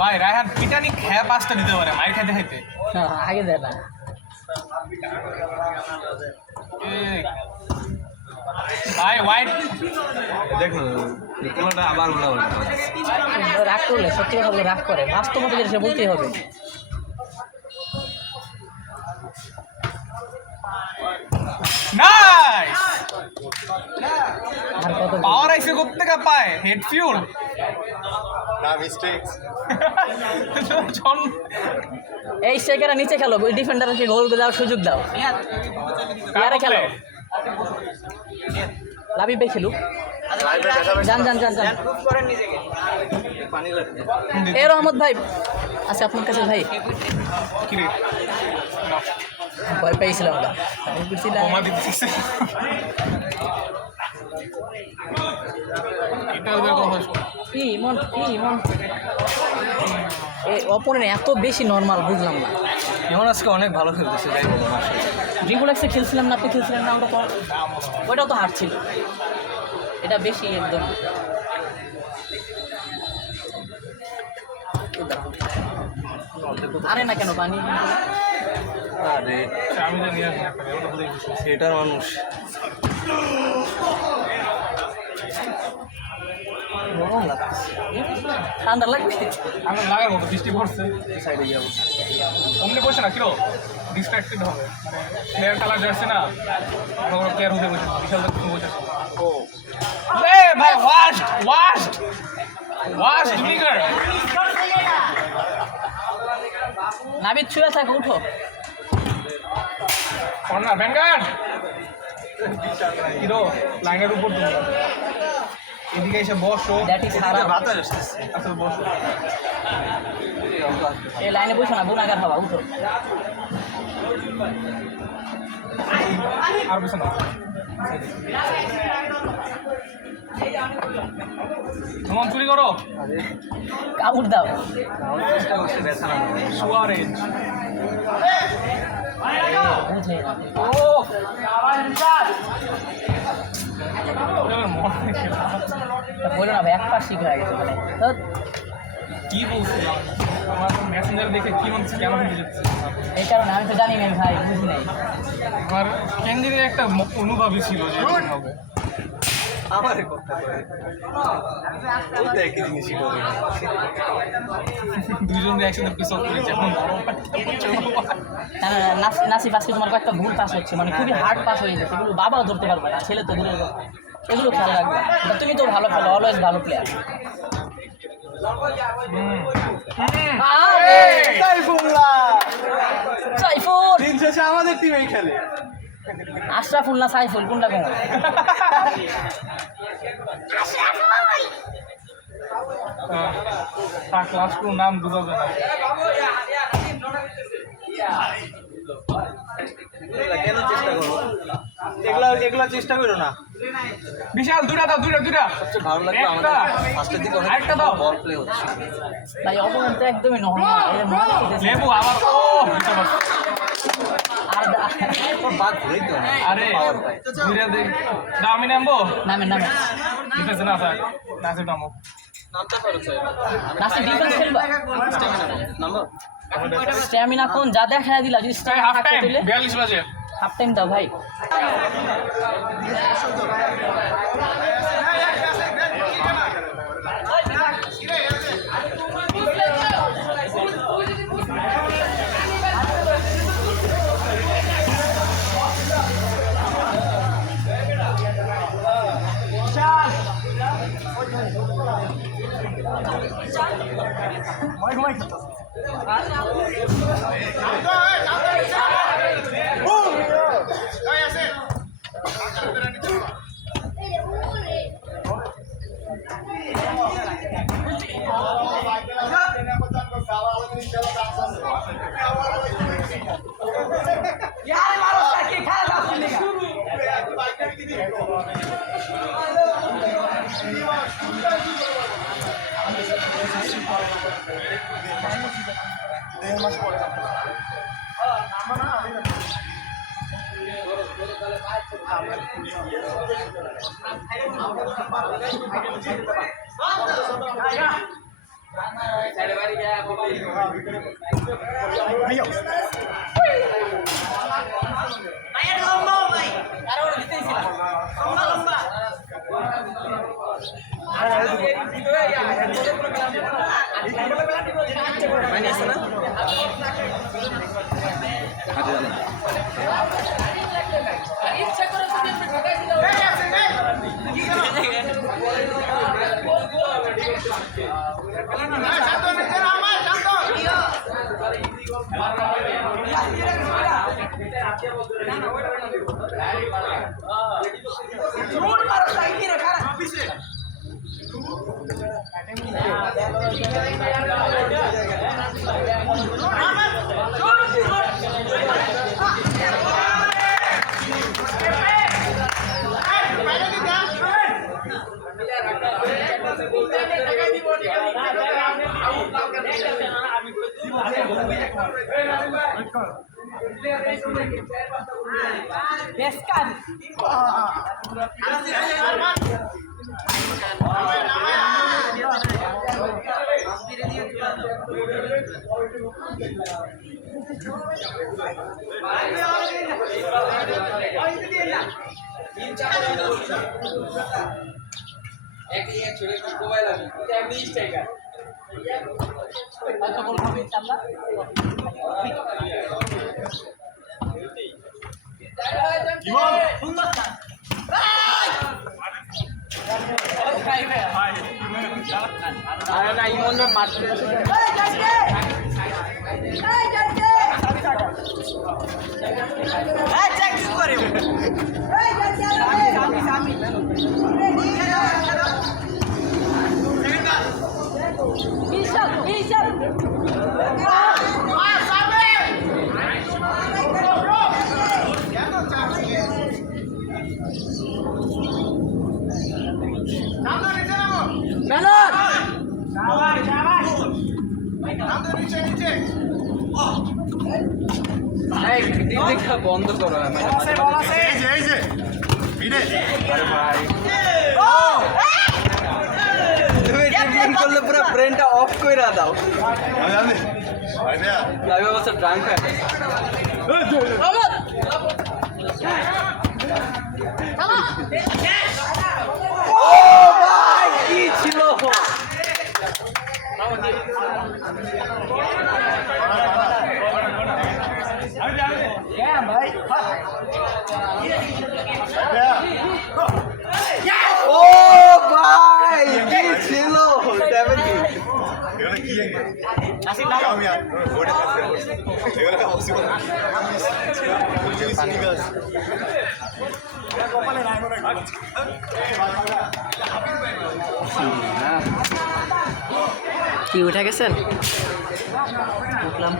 ভাই রায়হান পিটানি খেয়া পাঁচটা দিতে পারে মাইর খাইতে খাইতে। আগে দেয় না। ভাই হোয়াইট দেখো কোলাটা আবার উল্টা উল্টা। রাগ করলে সত্যি কথা বলে রাগ করে, বাস্তবতা যেটা সে বলতেই হবে। নাইস, আর কত পাওয়ার আইসে কোত্থেকে পায়, হেড ফিউল না মিস্টেকস। এই স্ট্রাইকাররা নিচে খেলো, ওই ডিফেন্ডারকে গোল দেওয়ার সুযোগ দাও। ইয়ারে খেলো, লাবিব ভাই খেলুক। যান যান যান যান। করেন নিজেকে এ রহমত ভাই আচ্ছা আপনার কাছে ভাই, কিরে ভয় পেয়েছিলাম ওটা। আমি বলছিলাম বোমা দিতেছে, এটা ওদের কথা শোন। কি মন এই অপোনেন্ট এত বেশি নর্মাল বুঝলাম না। এমন আজকে অনেক ভালো খেলতেছে, যাই বলো রিগুলাক্সে খেলছিলাম না, আপনি খেলছিলেন না, ওটা তো ওইটাও তো হারছিল, এটা বেশি একদম আরে না কেন পানি আরে আমি জানি আর একটা ওটা বলে সেটার মানুষ গরম লাগছে ঠান্ডা লাগবে আমার লাগার মতো বৃষ্টি পড়ছে সাইডে যাবো অমনি বসে না কিরো ডিস্ট্রাক্টেড হবে প্লেয়ার কালার জার্সি না বড় প্লেয়ার উঠে বসে বিশাল তুমি বসে ও এ ভাই ওয়াশ ভিনিগার নাবিদ ছুঁয়ে থাকো উঠো কর্নার ভ্যানগার্ড কিরো লাইনের উপর তুমি এদিকে এসে বসো দ্যাট ইজ খারাপ বাতাস আসতেছে আচ্ছা বসো এই লাইনে বসো না গুণাগার হবা উঠো আর বসে না তোমার চুরি করো কাপড় দাও চেষ্টা করছে ব্যথা না সুয়ারেজ বুঝে ও মনে খেলা বলো না ভাই এক পাশ ঠিক হয়ে গেছে মানে তো কি বলছিলাম আমার মেসেঞ্জার দেখে কি মনে হচ্ছে কেন হয়ে যাচ্ছে এই কারণে আমি তো জানি না ভাই বুঝি নাই আমার ক্যান্ডিডের একটা অনুভবই ছিল যে এরকম হবে আমারে করতে পারে ওই তো একই জিনিসই করে দুইজন একসাথে পিছল করেছে এখন না না নাসিফ আজকে তোমার কয়েকটা ভুল পাস হচ্ছে মানে খুবই হার্ড পাস হয়ে যাচ্ছে এগুলো বাবাও ধরতে পারবে না ছেলে তো দূরের কথা এগুলো খেয়াল রাখবে তা তুমি তো ভালো খেলো অলওয়েজ ভালো প্লেয়ার সাইফুল্লাহ সাইফুল দিন শেষে আমাদের টিমেই খেলে আশরাফুল না সাইফুল কোনটা কোন তার ক্লাস কোনো নাম ডুবাবে না কেন চেষ্টা করো এগুলা চেষ্টা করো না বিশাল দুইটা দাও দুইটা সবচেয়ে ভালো লাগলো একটা। আমাদের ফার্স্টের দিকে অনেক আরেকটা দাও। বল প্লে হচ্ছে ভাই অপমান তো একদমই নর্মাল এর মনে হচ্ছে লেবু আবার ও আর তোর বাদ ঘুরেই তো না আরে পাওয়ার পায় দুইটা দেখ দাও আমি নামবো নামে ঠিক আছে না স্যার নাসিব নামো নামতে পারো স্যার নাসিফ ডিফেন্স খেলবা নাম্বার স্ট্যামিনা কোন যা দেখা দিলা যদি স্ট্যামিনা হাফ থাকতে টাইম দিলে 42 বাজে হাফ টাইম দাও ভাই দিয়ে কত গোল হবে ইনশাআল্লাহ? আরে না ইমন মারতে বন্ধ করো করলে পুরো ব্রেনটা অফ করে দাও লাইভে বসে ড্রাঙ্ক হয়ে কি ছিল ও ভাই কি ছিল কি উঠে গেছেন? উঠলাম।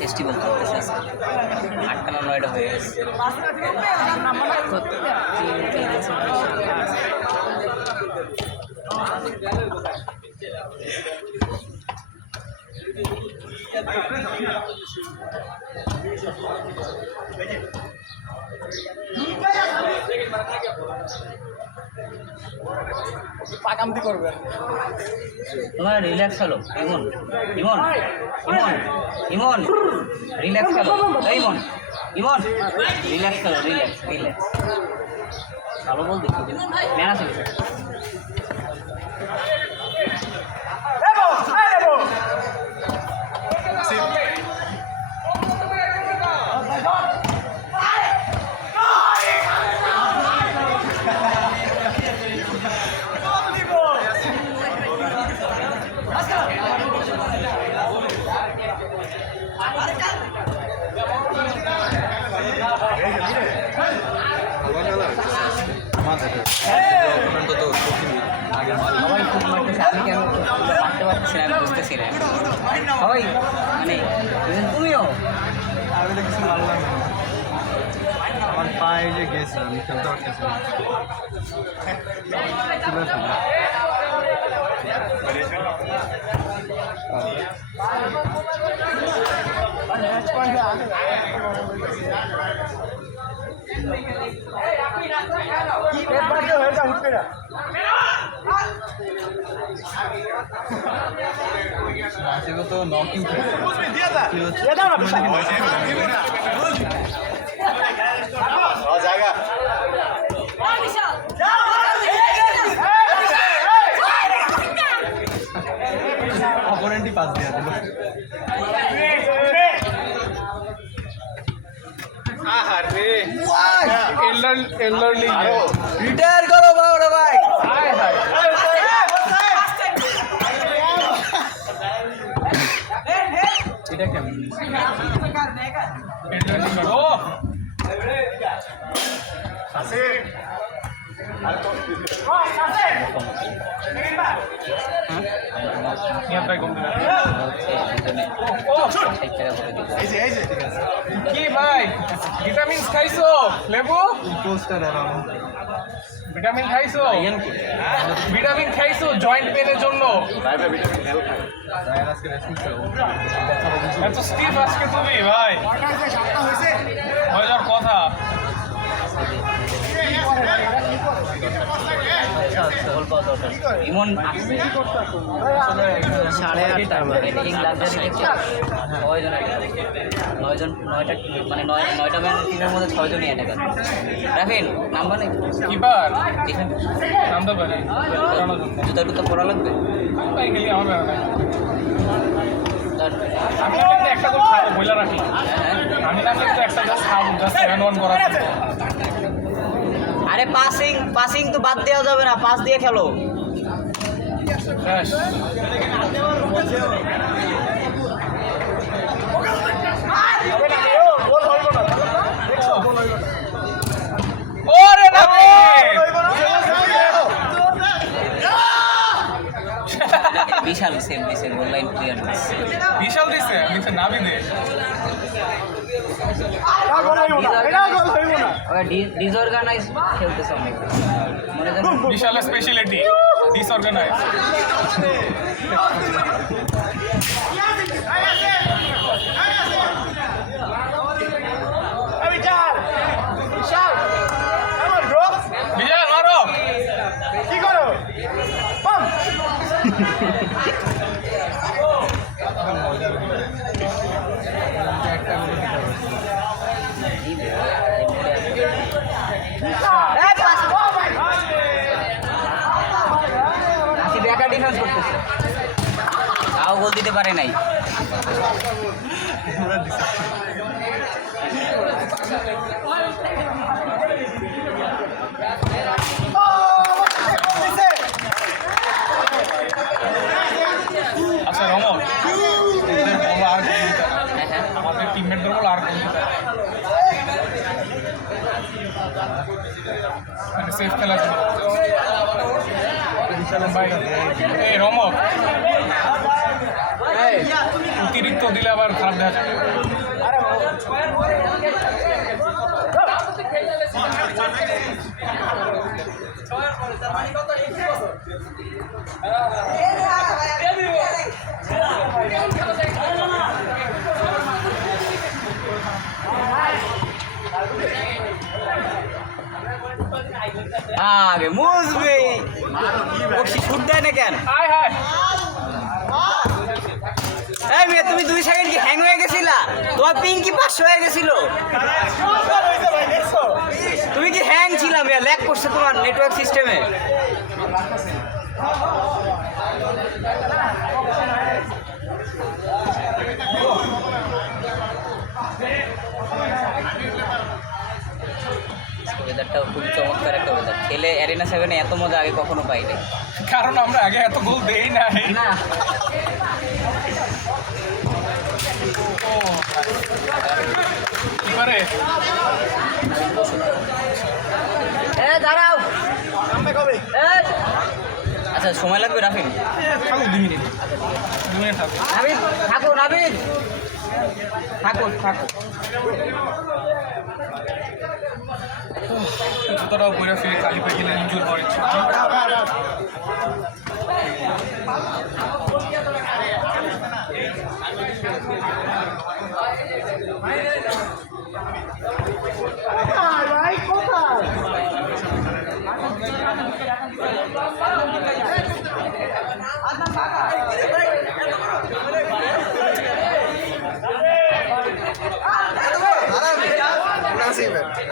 ফেস্টিভ্যাল চলতেছে 8টা না 9টা হয়ে গেছে পাকামতি করবে তোমার রিল্যাক্স হলো ইমন ইমন ইমন ইমন রিল্যাক্স হলো ইমন ইমন রিল্যাক্স হলো রিল্যাক্স রিল্যাক্স ভালো বল দেখি ম্যানা চলে সবাই খুব মারতেছে আমি কেন মারতে পারতেছি না বুঝতেছি না সবাই মানে তুমিও আমি তো কিছু মারলাম না। আমার পায়ে যে গেছে আমি খেলতে পারতেছি তো নকিং জায়গা অপোনেন্টই পাস দিয়ে দিল আহারে এল্ডারলি রিটায়ার করো বাবা ভাই। হায় হায় এটা কেমন এল্ডারলি ও কি ভাই ভিটামিন খাইছো লেবু ভিটামিন খাইছো ভিটামিন খাইছো জয়েন্ট পেনের জন্য এত স্টিফ আজকে তুমি ভাই মজার কথা ইমন আসছে সাড়ে আটটা এডিটিং লাক্সারি কয়জন নয়টা মানে নয়টা ম্যান টিমের মধ্যে 6 জনই অ্যাটাক আছে রাফিন নাম্বার নেই কিপার এখানে নামতে পারে জুতা টুতা পরা লাগবে ভাই গেলে আমার ব্যাপার নাই। তার- আমি কিন্তু একটা করে খাবো বইলা রাখি আমি না কিন্তু একটা জাস্ট খাবো জাস্ট 7-1 করার জন্য। আরে পাসিং তো বাদ দেওয়া যাবে না, পাস দিয়ে খেলো। ব্যাস। ওরে বাবা! বিশাল সেম দিছে অনলাইন প্লেয়ার বিশাল দিছে আমি তো নামই দে ডিসঅর্গানাইজ খেলতেছে অনেক মনে যেন বিশাল স্পেশালিটি ডিসঅর্গানাইজ বিশাল মারো কি করো নাসিব একা ডিফেন্স করতেছে, তাও গোল দিতে পারে নাই। আচ্ছা রমন এদের বলো আর গোল দিতে হয়। হ্যাঁ হ্যাঁ আমাদের টিমমেটদের বলো আর গোল দিতে হয়। মানে সেফ খেলার জন্য এই রমক অতিরিক্ত দিলে আবার খারাপ দেখা যাবে। আগে মুসবে বক্সি শুট দেয় না কেন? আয় হায় এই মেয়ে তুমি 2 সেকেন্ড কি হ্যাং হয়ে গেছিলা? তোমার পিং কি 500 হয়ে গেছিল? তুমি কি হ্যাং ছিলা মেয়ে? ল্যাগ করছে তোমার নেটওয়ার্ক সিস্টেমে? ওয়েদারটা খুব চমৎকার একটা ওয়েদার। খেলে অ্যারিনা 7-এ এত মজা আগে কখনো পাইনি। কারণ আমরা আগে এত গোল দেই নাই। না ও এবারে এ দাঁড়াও কামবে কবে এই! আচ্ছা সময় লাগবে রাফিন? থাকুক 2 মিনিট 2 মিনিট থাকুক। নাবিন থাকো, নাবিন থাকো থাকো। জুতোটাও পরে ফিরে খালি পেয়ে গেলে ইনজুর হওয়ার ইচ্ছা। ভাই কোথায়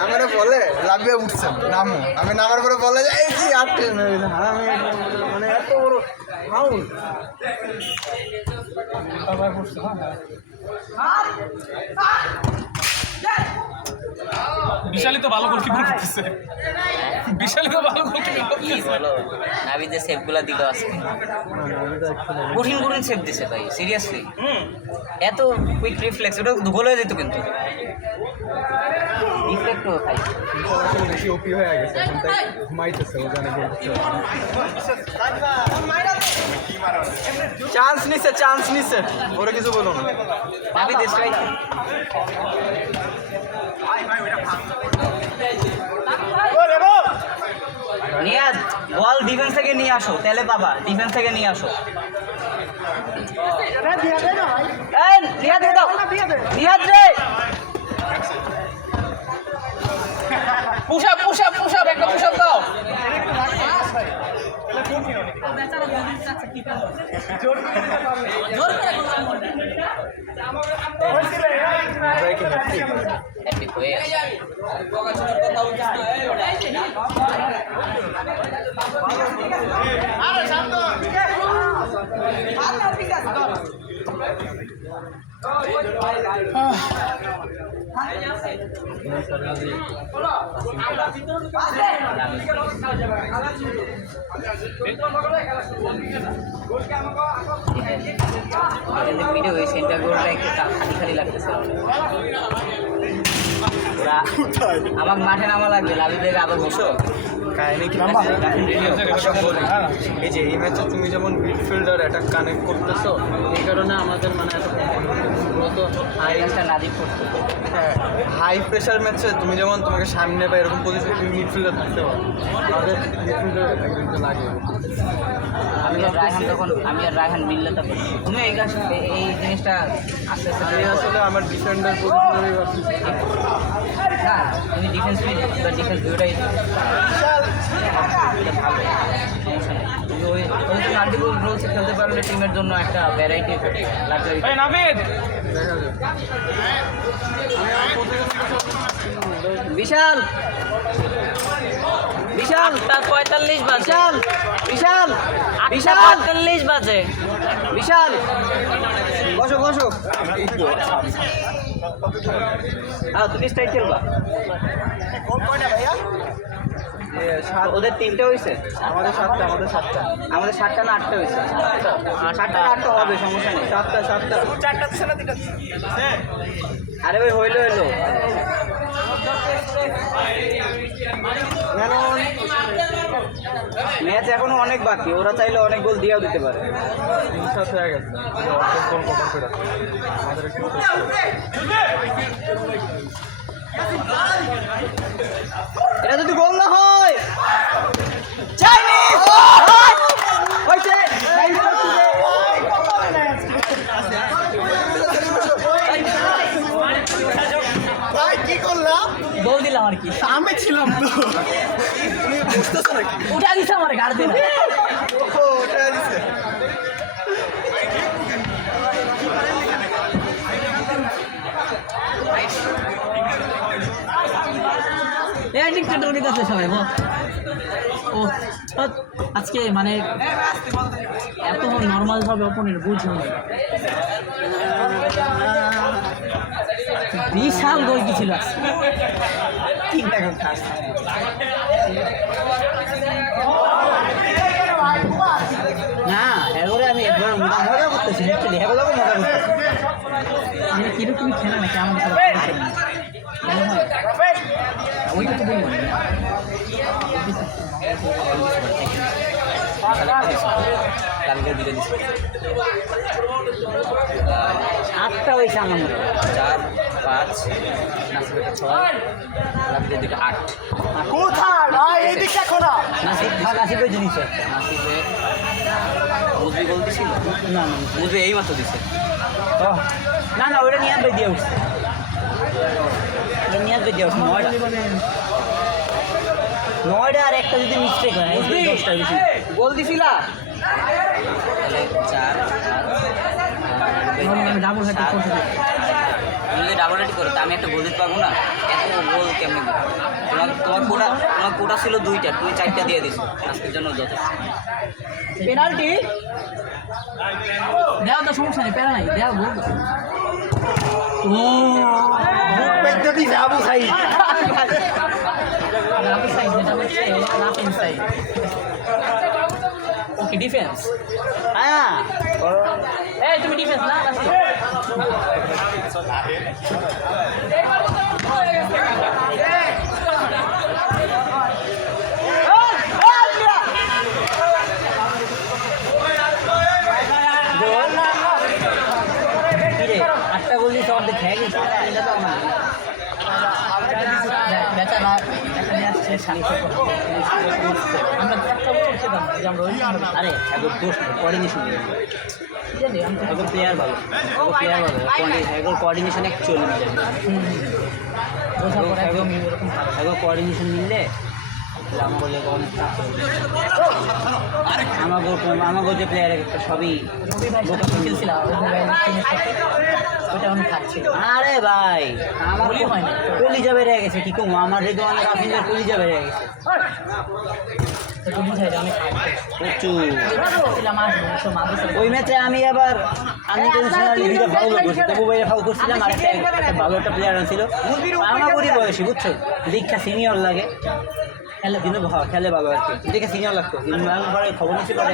আমার বলে লাভে উঠছেন নামো, আমি নামার পরে বলে যে এই কি আটকে আমি মানে এত বড় ফাউল আবার করছে, হ্যাঁ। বিশালই তো ভালো গোলকিপার করতেছে, বিশালই তো ভালো গোলকিপার কি করতেছে। বলো, নাবিদ যে সেভগুলো দিল আজকে, কঠিন কঠিন সেভ দিছে ভাই, সিরিয়াসলি। এত কুইক রিফ্লেক্স, ওটা গোল হয়ে যেত কিন্তু। রিফ্লেক্টও খাই। বেশি ওপি হয়ে গেছে, এখন তাই ঘুমাইতেছে, ও জানে চান্স নিছে ওরা কিছু বলো না। Nabid strike. Niaz ball defence থেকে নিয়ে আসো, তাহলে পাবা। ডিফেন্স থেকে নিয়ে আসো। এই নিয়াজ দিয়ে দাও, নিয়াজ রে। পুশ আপ একটা পুশ আপ দাও। হ্যাট্রিক হয়ে গেছে। ভিডিও ওই সেন্টার গোলটা একটু খালি খালি লাগতেছে। ওরা আমার মাঠে নামা লাগবে, লাভি থেকে আবার বসো। কাহিনী কি এই যে এই ম্যাচে তুমি যেমন মিডফিল্ডার অ্যাটাক কানেক্ট করতেছো, এই কারণে আমাদের মানে এত মূলত হাই নাদিব করতে হাই প্রেশার ম্যাচে তুমি যেমন তোমাকে সামনে বা এরকম পজিশনে তুমি মিডফিল্ডার থাকতে পারো, আমাদের মিডফিল্ডার একদিন লাগে। আমি আর রায়হান মিললে তো তুমি এই কাজ এই জিনিসটা আস্তে আস্তে আমি আসলে আমার ডিফেন্ডার পজিশনে না, তুমি ডিফেন্স মিড বা ডিফেন্স দুটোই তুমি ওই মাল্টিপল রোলসে খেলতে পারলে টিমের জন্য একটা ভ্যারাইটি লাক্সারি। এই নাবিদ বিশাল বিশাল 45 বিশাল বিশাল বিশাল 45 বাজে। বিশাল বসো বসো। তুমি স্ট্রাইক খেলবা। ওদের 3টে হয়েছে, আমাদের 7টা আমাদের 7টা না 8টা হয়েছে। 7টা না 8টা হবে, সমস্যা নেই। 7টা আরে ওই হইলো ম্যাচ এখনো অনেক বাকি, ওরা চাইলে অনেক গোল দিয়েও দিতে পারে। হয়ে গেছে গোল কভার করে আমাদের একটু এটা যদি গোল না হয় চাইনিজ হইছে। কি করলাম? গোল দিলাম আর কি, আমি ছিলাম তো, তুমি বুঝতেছো নাকি? উঠা দিছে আমার গাড় দিয়ে। ওটা দিছে আছে সবাই বল। ও আজকে মানে এত নর্মাল ভাবে অপনের বুঝলো না। বিশাল গোল কি ছিল না, এগুলো আমি মজা করতেছি, এগুলো মজা করতেছি। মানে কিরকম খেলে নাকি আমাদের ওইটা তো বলি আটটা হয়েছে আমার মতো, 4 5 নাসিবের 6 লাভের দিকে 8। কোথায় ভাই এদিকে দেখো না। নাসিবের জিনিস নাসিবের মুজবি গোল দিছিল না, মুজবি এই মাত্র দিছে। না না ওটা নিয়ে দিয়ে উঠছে, নিয়ে দিয়ে উঠছে। 9টা আর একটা যদি মিস্টেক হয় 10টা বেশি গোল দিছিলা। তাহলে 4 আমি ডাবল হেড করতে যদি ডাবল হেড করতে আমি একটা গোল দিতে পারবো না। এত গোল কেমনে তোমার আমার কোটা ছিল 2টা, তুমি 4টা দিয়ে দিছো, আজকের জন্য যথেষ্ট। পেনাল্টি দেও তো, সমস্যা নেই, প্যারা নাই, দেও গোল। আবু সাইদ রাফি সাইড যেটা হচ্ছে রাফিন সাইড। ওকে ডিফেন্স, হ্যাঁ এই তুমি ডিফেন্স না রাফি। কিরে 8টা গোল দিয়ে সবার খেয়ে গেছে, এটা তো আমার বেচারা এখানে আসছে শান্তি। আমরা 1টা বছর খেতাম যে আমরা ওই আরে এখন দোষ কোঅর্ডিনেশন জানি আমি তো এখন প্লেয়ার ভালো, প্লেয়ার ভালো, এখন কোঅর্ডিনেশন অ্যাকচুয়ালি মিলে বোঝা পড়ে একদম এরকম এখন কোঅর্ডিনেশন মিললে আমাকে লেগে অনেক চাপ আমাকে যে প্লেয়ার একটা সবই রবি ভাই সাথে খেলছিলাম ওইটা আমি খাচ্ছিল। আরে ভাই আমার বলি হয় না। কলিজা বেড়ে গেছে কি কম, আমার রেদওয়ান রাফিনের কলিজা বেড়ে গেছে তো বুঝাই আমি খাচ্ছি প্রচুর। ছিলাম আসবো মাদ্রাসা ওই ম্যাচে আমি আবার আনইন্টেনশনালি দুইটা ফাউল করছি, তবু ভাই ফাউল করছিলাম। আর একটা ভালো একটা প্লেয়ার ছিল আমার বড়ি বয়সী, বুঝছো, দীক্ষা সিনিয়র লাগে খেলে, কিন্তু খেলে ভালো আর কি, দেখে সিনিয়র লাগতো। কিন্তু আমি পরে খবর নিচ্ছি পরে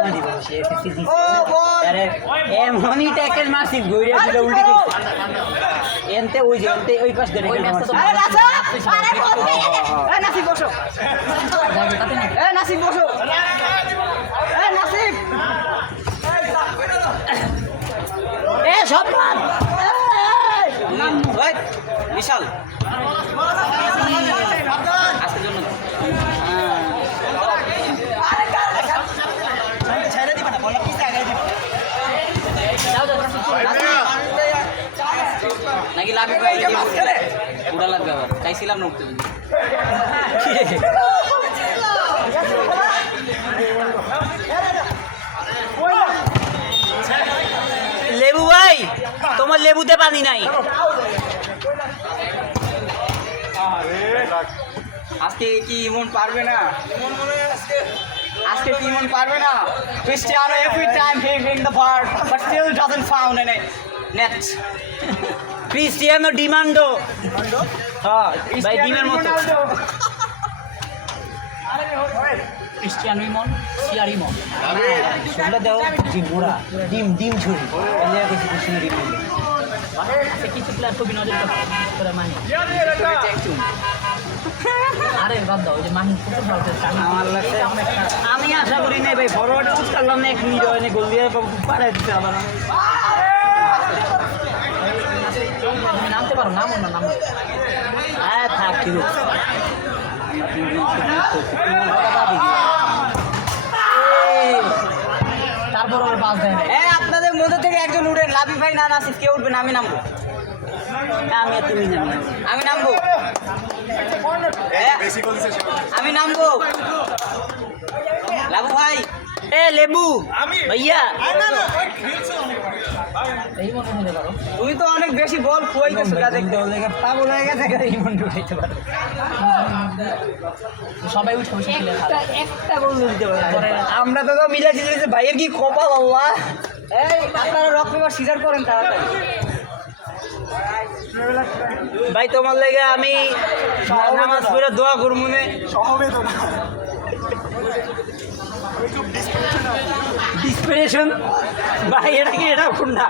আমি দিব সে এসএসসি দিচ্ছে, আরে এমনই ট্যাকেল মারছি গইরা দিলে উল্টি দিচ্ছে এনতে, ওই যে এনতে ওই পাশ ধরে গেল মারছি। নাসিব বসো, নাসিব বসো, নাসিব সব বিশাল আজকের জন্য ছেড়ে দিবে না, বলা পিছিয়ে আগে দিবে নাকি লাগবে পুরা লাগবে আবার, চাইছিলাম না উঠতে যদি লেবু ভাই, তোমার লেবুতে পানি নাই। আজকে কি ইমন পারবে না? আজকে কি ইমন পারবে না? Cristiano every time hitting the bar but still doesn't found any net. Cristiano ডিমান্ডো, হ্যাঁ ভাই ডিমের মতো। ক্রিস্টিয়ানো ইমন, সিআর ইমন, শুনলে দাও যে মোড়া ডিম ডিম ঝুড়ি ক্রিস্টিয়ানো ডিমান্ডো। সে কিছু প্লেয়ার খুবই নজর করে মাহি। আরে বাদ দাও, ওই যে মাহি খুব ভালো খেলছে। আমার লাগছে আমি আশা করি নাই ভাই, ফরওয়ার্ড উঠ করলাম না, 1 মিনিট হয়নি গোল দিয়ে পাড়াই দিতে আবার। তুমি নামতে পারো, নাম না নাম। হ্যাঁ থাক ঠিক আছে। তারপর ওর বাস দেয় না। আপনাদের মধ্যে থেকে একজন উঠেন, লাভি ভাই না নাসিফ কে উঠবেন? আমি নামবো, আমি আর তুমি নামবো, আমি নামবো, আমি নামবো। লাভু ভাই, লেবু ভাইয়া, এই মনে হতে পারো তুমি তো অনেক বেশি বল খুয়াইতেছো, দেখতে বলে পাগল হয়ে গেছে, ইমন ঢুকাইতে পারো। সবাই উঠে বসে খেলে একটা গোল দিতে পারে, আমরা তো মিলাইছি যে ভাইয়ের কি কপাল আল্লাহ। এই আপনারা রক পেপার সিজার করেন তাড়াতাড়ি ভাই, তোমার লেগে আমি নামাজ পড়ে দোয়া করবো না, সহবেদনা ডিসপিরেশন ভাই, এটা কি এটা কোনটা?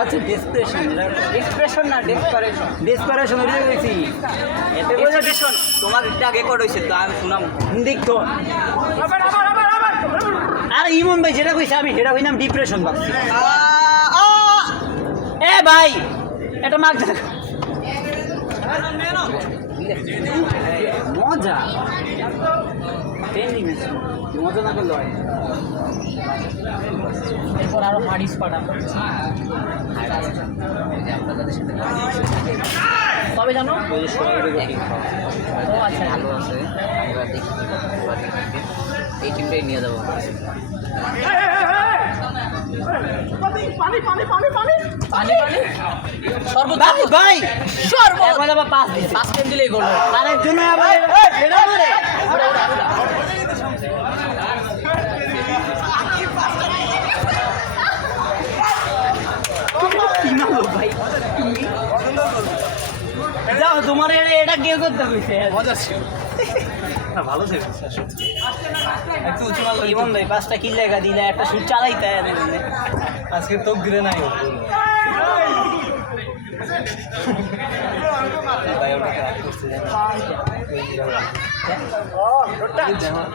আচ্ছা ডেসপিরেশন, এক্সপ্রেশন না ডেসপারেশন, ডেসপারেশন ওইটা বলছি। এক্সপ্রেশন তোমার একটা আগে কর হইছে তো, আমি শুনাম দেখতো। আর ইমন ভাই যেটা কইছে আমি সেটা কইলাম ডিপ্রেশন ভাবছি। এ ভাই এটা মাগ মজা, ট্রেন্ডিং আছে, মজা না করলে হয়। এরপর আরো হার্ড স্পট আমরা তবে জানো ও আচ্ছা ভালো আছে, এবার দেখি এই টিমটাই নিয়ে যাবো। পানি শরবত ভাই শরবত এখন আবার পাঁচ টাইম দিলেই গোল হয় আরেকজন আবার এটা করে যাও তোমার এটা কে করতে হয়েছে মজা ছিল না ভালো ছিল একটু উঁচু মাল ইমন ভাই 5টা কিল লাগা দিলে একটা শুট চালাইতে আজকে তোক দিলে নাই ভাই ওটা ক্র্যাক করছে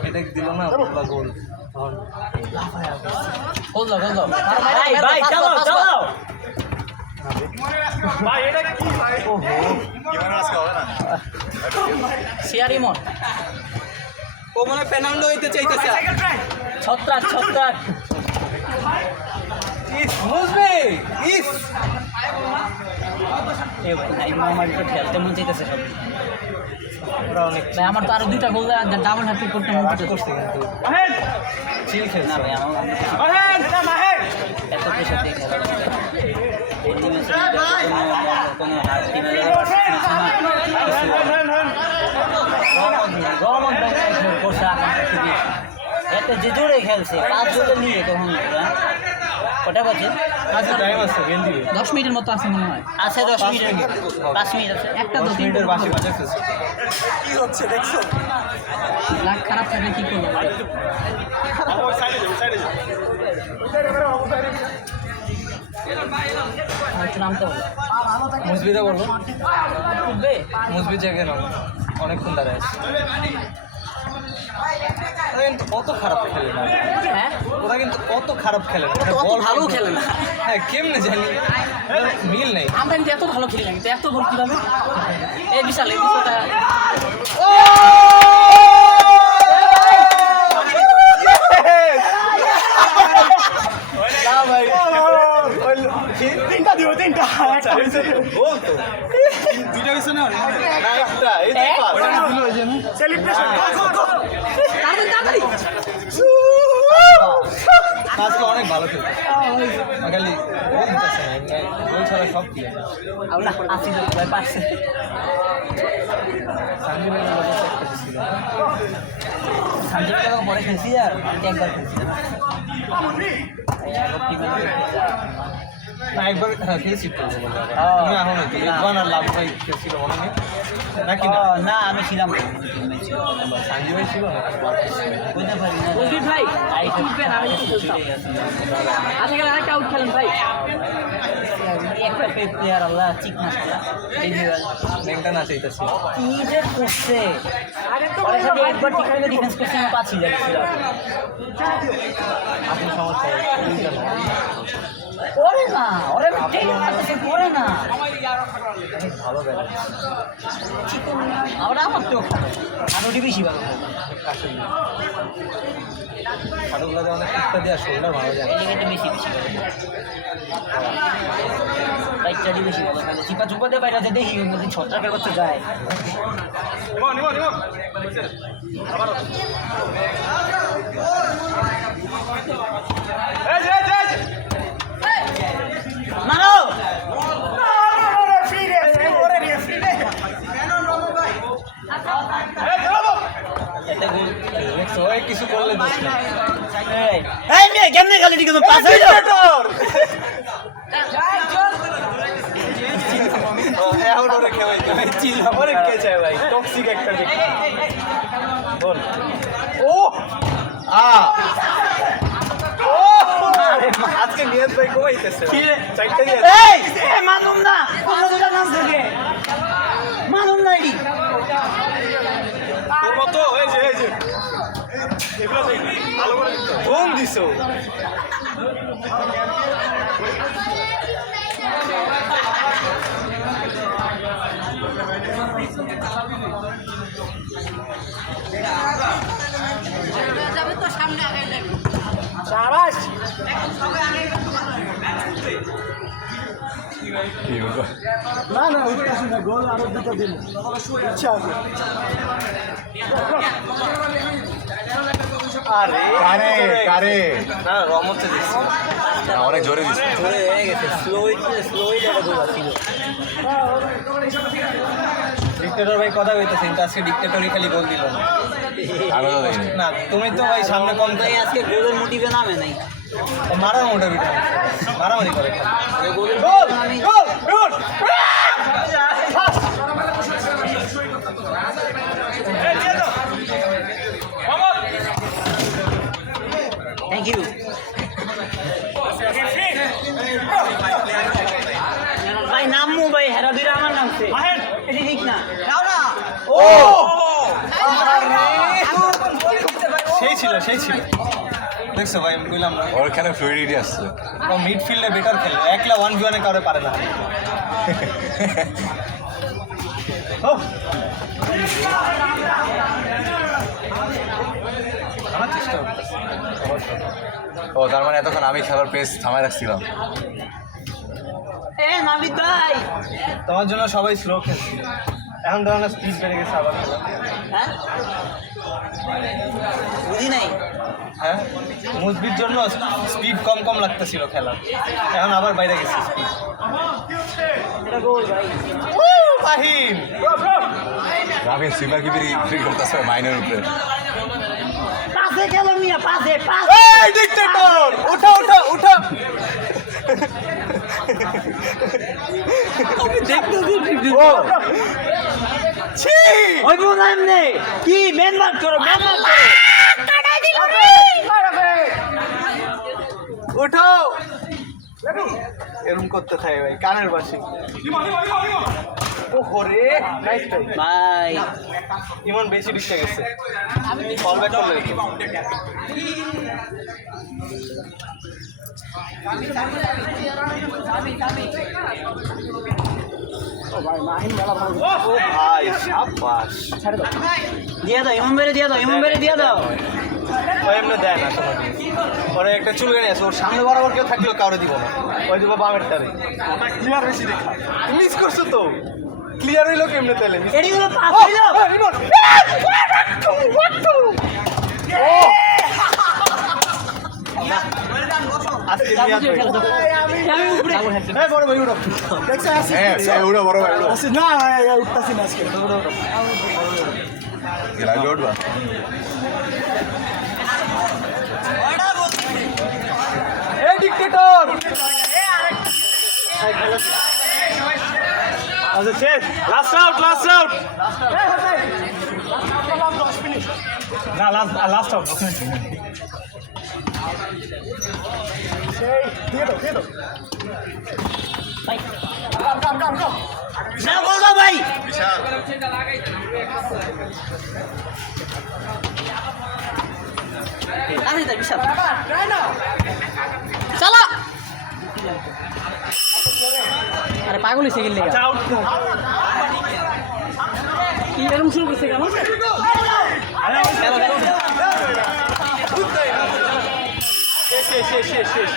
এটা দিল না বা গোল গোল ভাই চলো চলো ভাই এটা কি ভাই শেয়ার ইমন ও মনে পেনাল্টি হইতে চাইতেছে ছত্রাক বুঝবে ইস এ ভাই আমার তো খেলতে মন চাইতেছে সব ভাই আমার তো আরো 2টা গোল ডাবল হ্যাট্রিক করতে মন করছে কিন্তু চিল খেলছে না ভাই আমার এত প্রেশার দিয়ে খেলা কোনো হার টিমে এত যে জোরে খেলছে 5 গোলে নিয়ে তখন কটা বাজে আচ্ছা টাইম আছে গেল দিবে 10 মিনিটের মতো আছে মনে হয় আছে 10 মিনিট 5 মিনিট আছে একটা 10 মিনিটের বাকি বাজে ফেলছে কি হচ্ছে দেখছো লাগ খারাপ থাকলে কি করব সাইডে একটু নামতে হবে মুসবিদা করবো উঠবে মুসবিদ জায়গায় নাম অনেকক্ষণ দাঁড়ায় আছে ওরা কিন্তু কত খারাপ খেলে না হ্যাঁ ওরা কিন্তু কত খারাপ খেলে না অত ভালো খেলে না হ্যাঁ কেমনে জানি মিল নেই আমরা কিন্তু এত ভালো খেলি না কিন্তু এত গোল কিভাবে এই বিশাল এই বিষয়টা তিনটা দিব তিনটা গোল তো দুইটা হইছে না একটা এই যে দিল ওই যে সেলিব্রেশন তাড়াতাড়ি আজকে অনেক ভালো খেলছে খালি গোল দিতেছে না গোল ছাড়া সব কি আমরা আসি ভাই পারছে সানজিবের মধ্যে একটা ছিল সঞ্জীব টাকা পরে খেলছি আর একবার খেলছি না একবার হ্যাঁ খেলছি তো তুমি এখন তো একবার আর লাভ ভাই খেলছিল মনে নেই নাকি না না আমি ছিলাম সানজিবাই ছিল না বুঝতে পারি না রশিদ ভাই উঠবেন আমি কি খেলতাম আজকে আরেকটা আউট খেলেন ভাই একটা প্লেয়ার আল্লাহ চিকনা শালা ইন্ডিভিজুয়াল মেনটা না চাইতেছি কি যে করছে আরে তো একবার ঠিক করে ডিফেন্স করছে না পাচ্ছি যাচ্ছিল আপনি সমস্যা ওরে না ওরে ঠিক আছে করে না ভালো ব্যাপার আমরা আমার তো আরো বেশি ভালো খাটুগুলোতে অনেক টিকটা দেওয়া শোল্ডার ভালো যায় এলিগেটে বেশি বাইকটারই বেশি ভালো খেলে চিপা চুপা দিয়ে বাইরে যে দেখি যদি ছত্রাকের করতে যায় মারো সবাই কিছু করলে দোষ নেই এই মেয়ে কেমনে খেলে ঠিক আছে পাস হয়ে যাও এখন ওরা খেয়ে চিল আমার কে চায় ভাই টক্সিক একটা ব্যক্তি বল ও আজকে নিয়ত ভাই কমাইতেছে চারটা দিয়ে এই মানুম না কোন দুটা নাম থেকে মানুম নাই তোর মতো এই যে এগুলো ভালো করে ফোন দিছো যাবে তো সামনে আগে শাবাশ না না উঠতেছি না, গোল আরো দুটো দিন ইচ্ছা আছে। আরে কারে কারে না রমতে দিচ্ছি অনেক জোরে দিচ্ছে ডিক্টেটর ভাই কথা কইতেছে কিন্তু আজকে ডিক্টেটরই খালি গোল দিল না। আমি তো দেখিনি না তুমি তো ভাই সামনে কম ভাই আজকে গোলের মোটিভে নামে নাই মারামারি মারামারি করে থ্যাংক ইউ ভাই নামমু ভাই হেরা দুইরা আমার নামছে এটা ঠিক না দাও না সেই ছিল দেখছো ভাই আমি কইলাম না ওর খেলে ফ্লুইডিটি আসছে ও মিডফিল্ডে বেটার খেলে একলা 1v1 এ কাউরে পারে না ও আমার চেষ্টা করতেছি। ও তার মানে এতক্ষণ আমি খেলার পেস থামায় রাখছিলাম এ নাবিদ ভাই তোমার জন্য সবাই স্লো খেলছে এখন ধরো না স্পিড বেড়ে গেছে আবার খেলা হ্যাঁ বুঝি নাই হ্যাঁ মুসবির জন্য স্পিড কম লাগতেছিল খেলা এখন আবার বাইরে গেছে স্পিড এটা গোল ভাই ফাহিম রাফিন সুইপার কিপিং করতেছে মাইনের উপরে পাশে খেলো মিয়া পাশে এই ডিক্টেটর উঠা আমি দেখতেছি ছি ওই বোন এমনি কি মেন মার্ক করো উঠো এরকম করতে থাকে ভাই কানের বাসি ও হরে নাইস ট্রাই ভাই ইমন বেশি ডিস্টে গেছে কল ব্যাক করলে ও ভাই শাবাশ দিয়ে দাও ইমাম বেড়ে দিয়ে দাও ও এমনি দেয় না তোমাকে পরে একটা চুলকানি আছে ওর সামনে বরাবর কেউ থাকলেও কাউরে দিব না ওই দিব বামের তারে ক্লিয়ার বেশি দেখা মিস করছো তো ক্লিয়ার হইলো কেমনে তাহলে এডি হলো পাস হইলো আজকে আমি উপরে হ্যাঁ বড় ভাই উঠো দেখছো আসি হ্যাঁ উড়ো বড় ভাই উড়ো আসি না উঠতাছি না আজকে লাইভে উঠবা এই ডিক্টেটর আচ্ছা শেষ লাস্ট আউট না লাস্ট আউট দিয়ে দাও ভাই না গোল দাও ভাই আরে তা বিশাল চালা আরে পাগল হইছে গেল লাগা আউট কি এরকম শুরু করছে কেন শেষ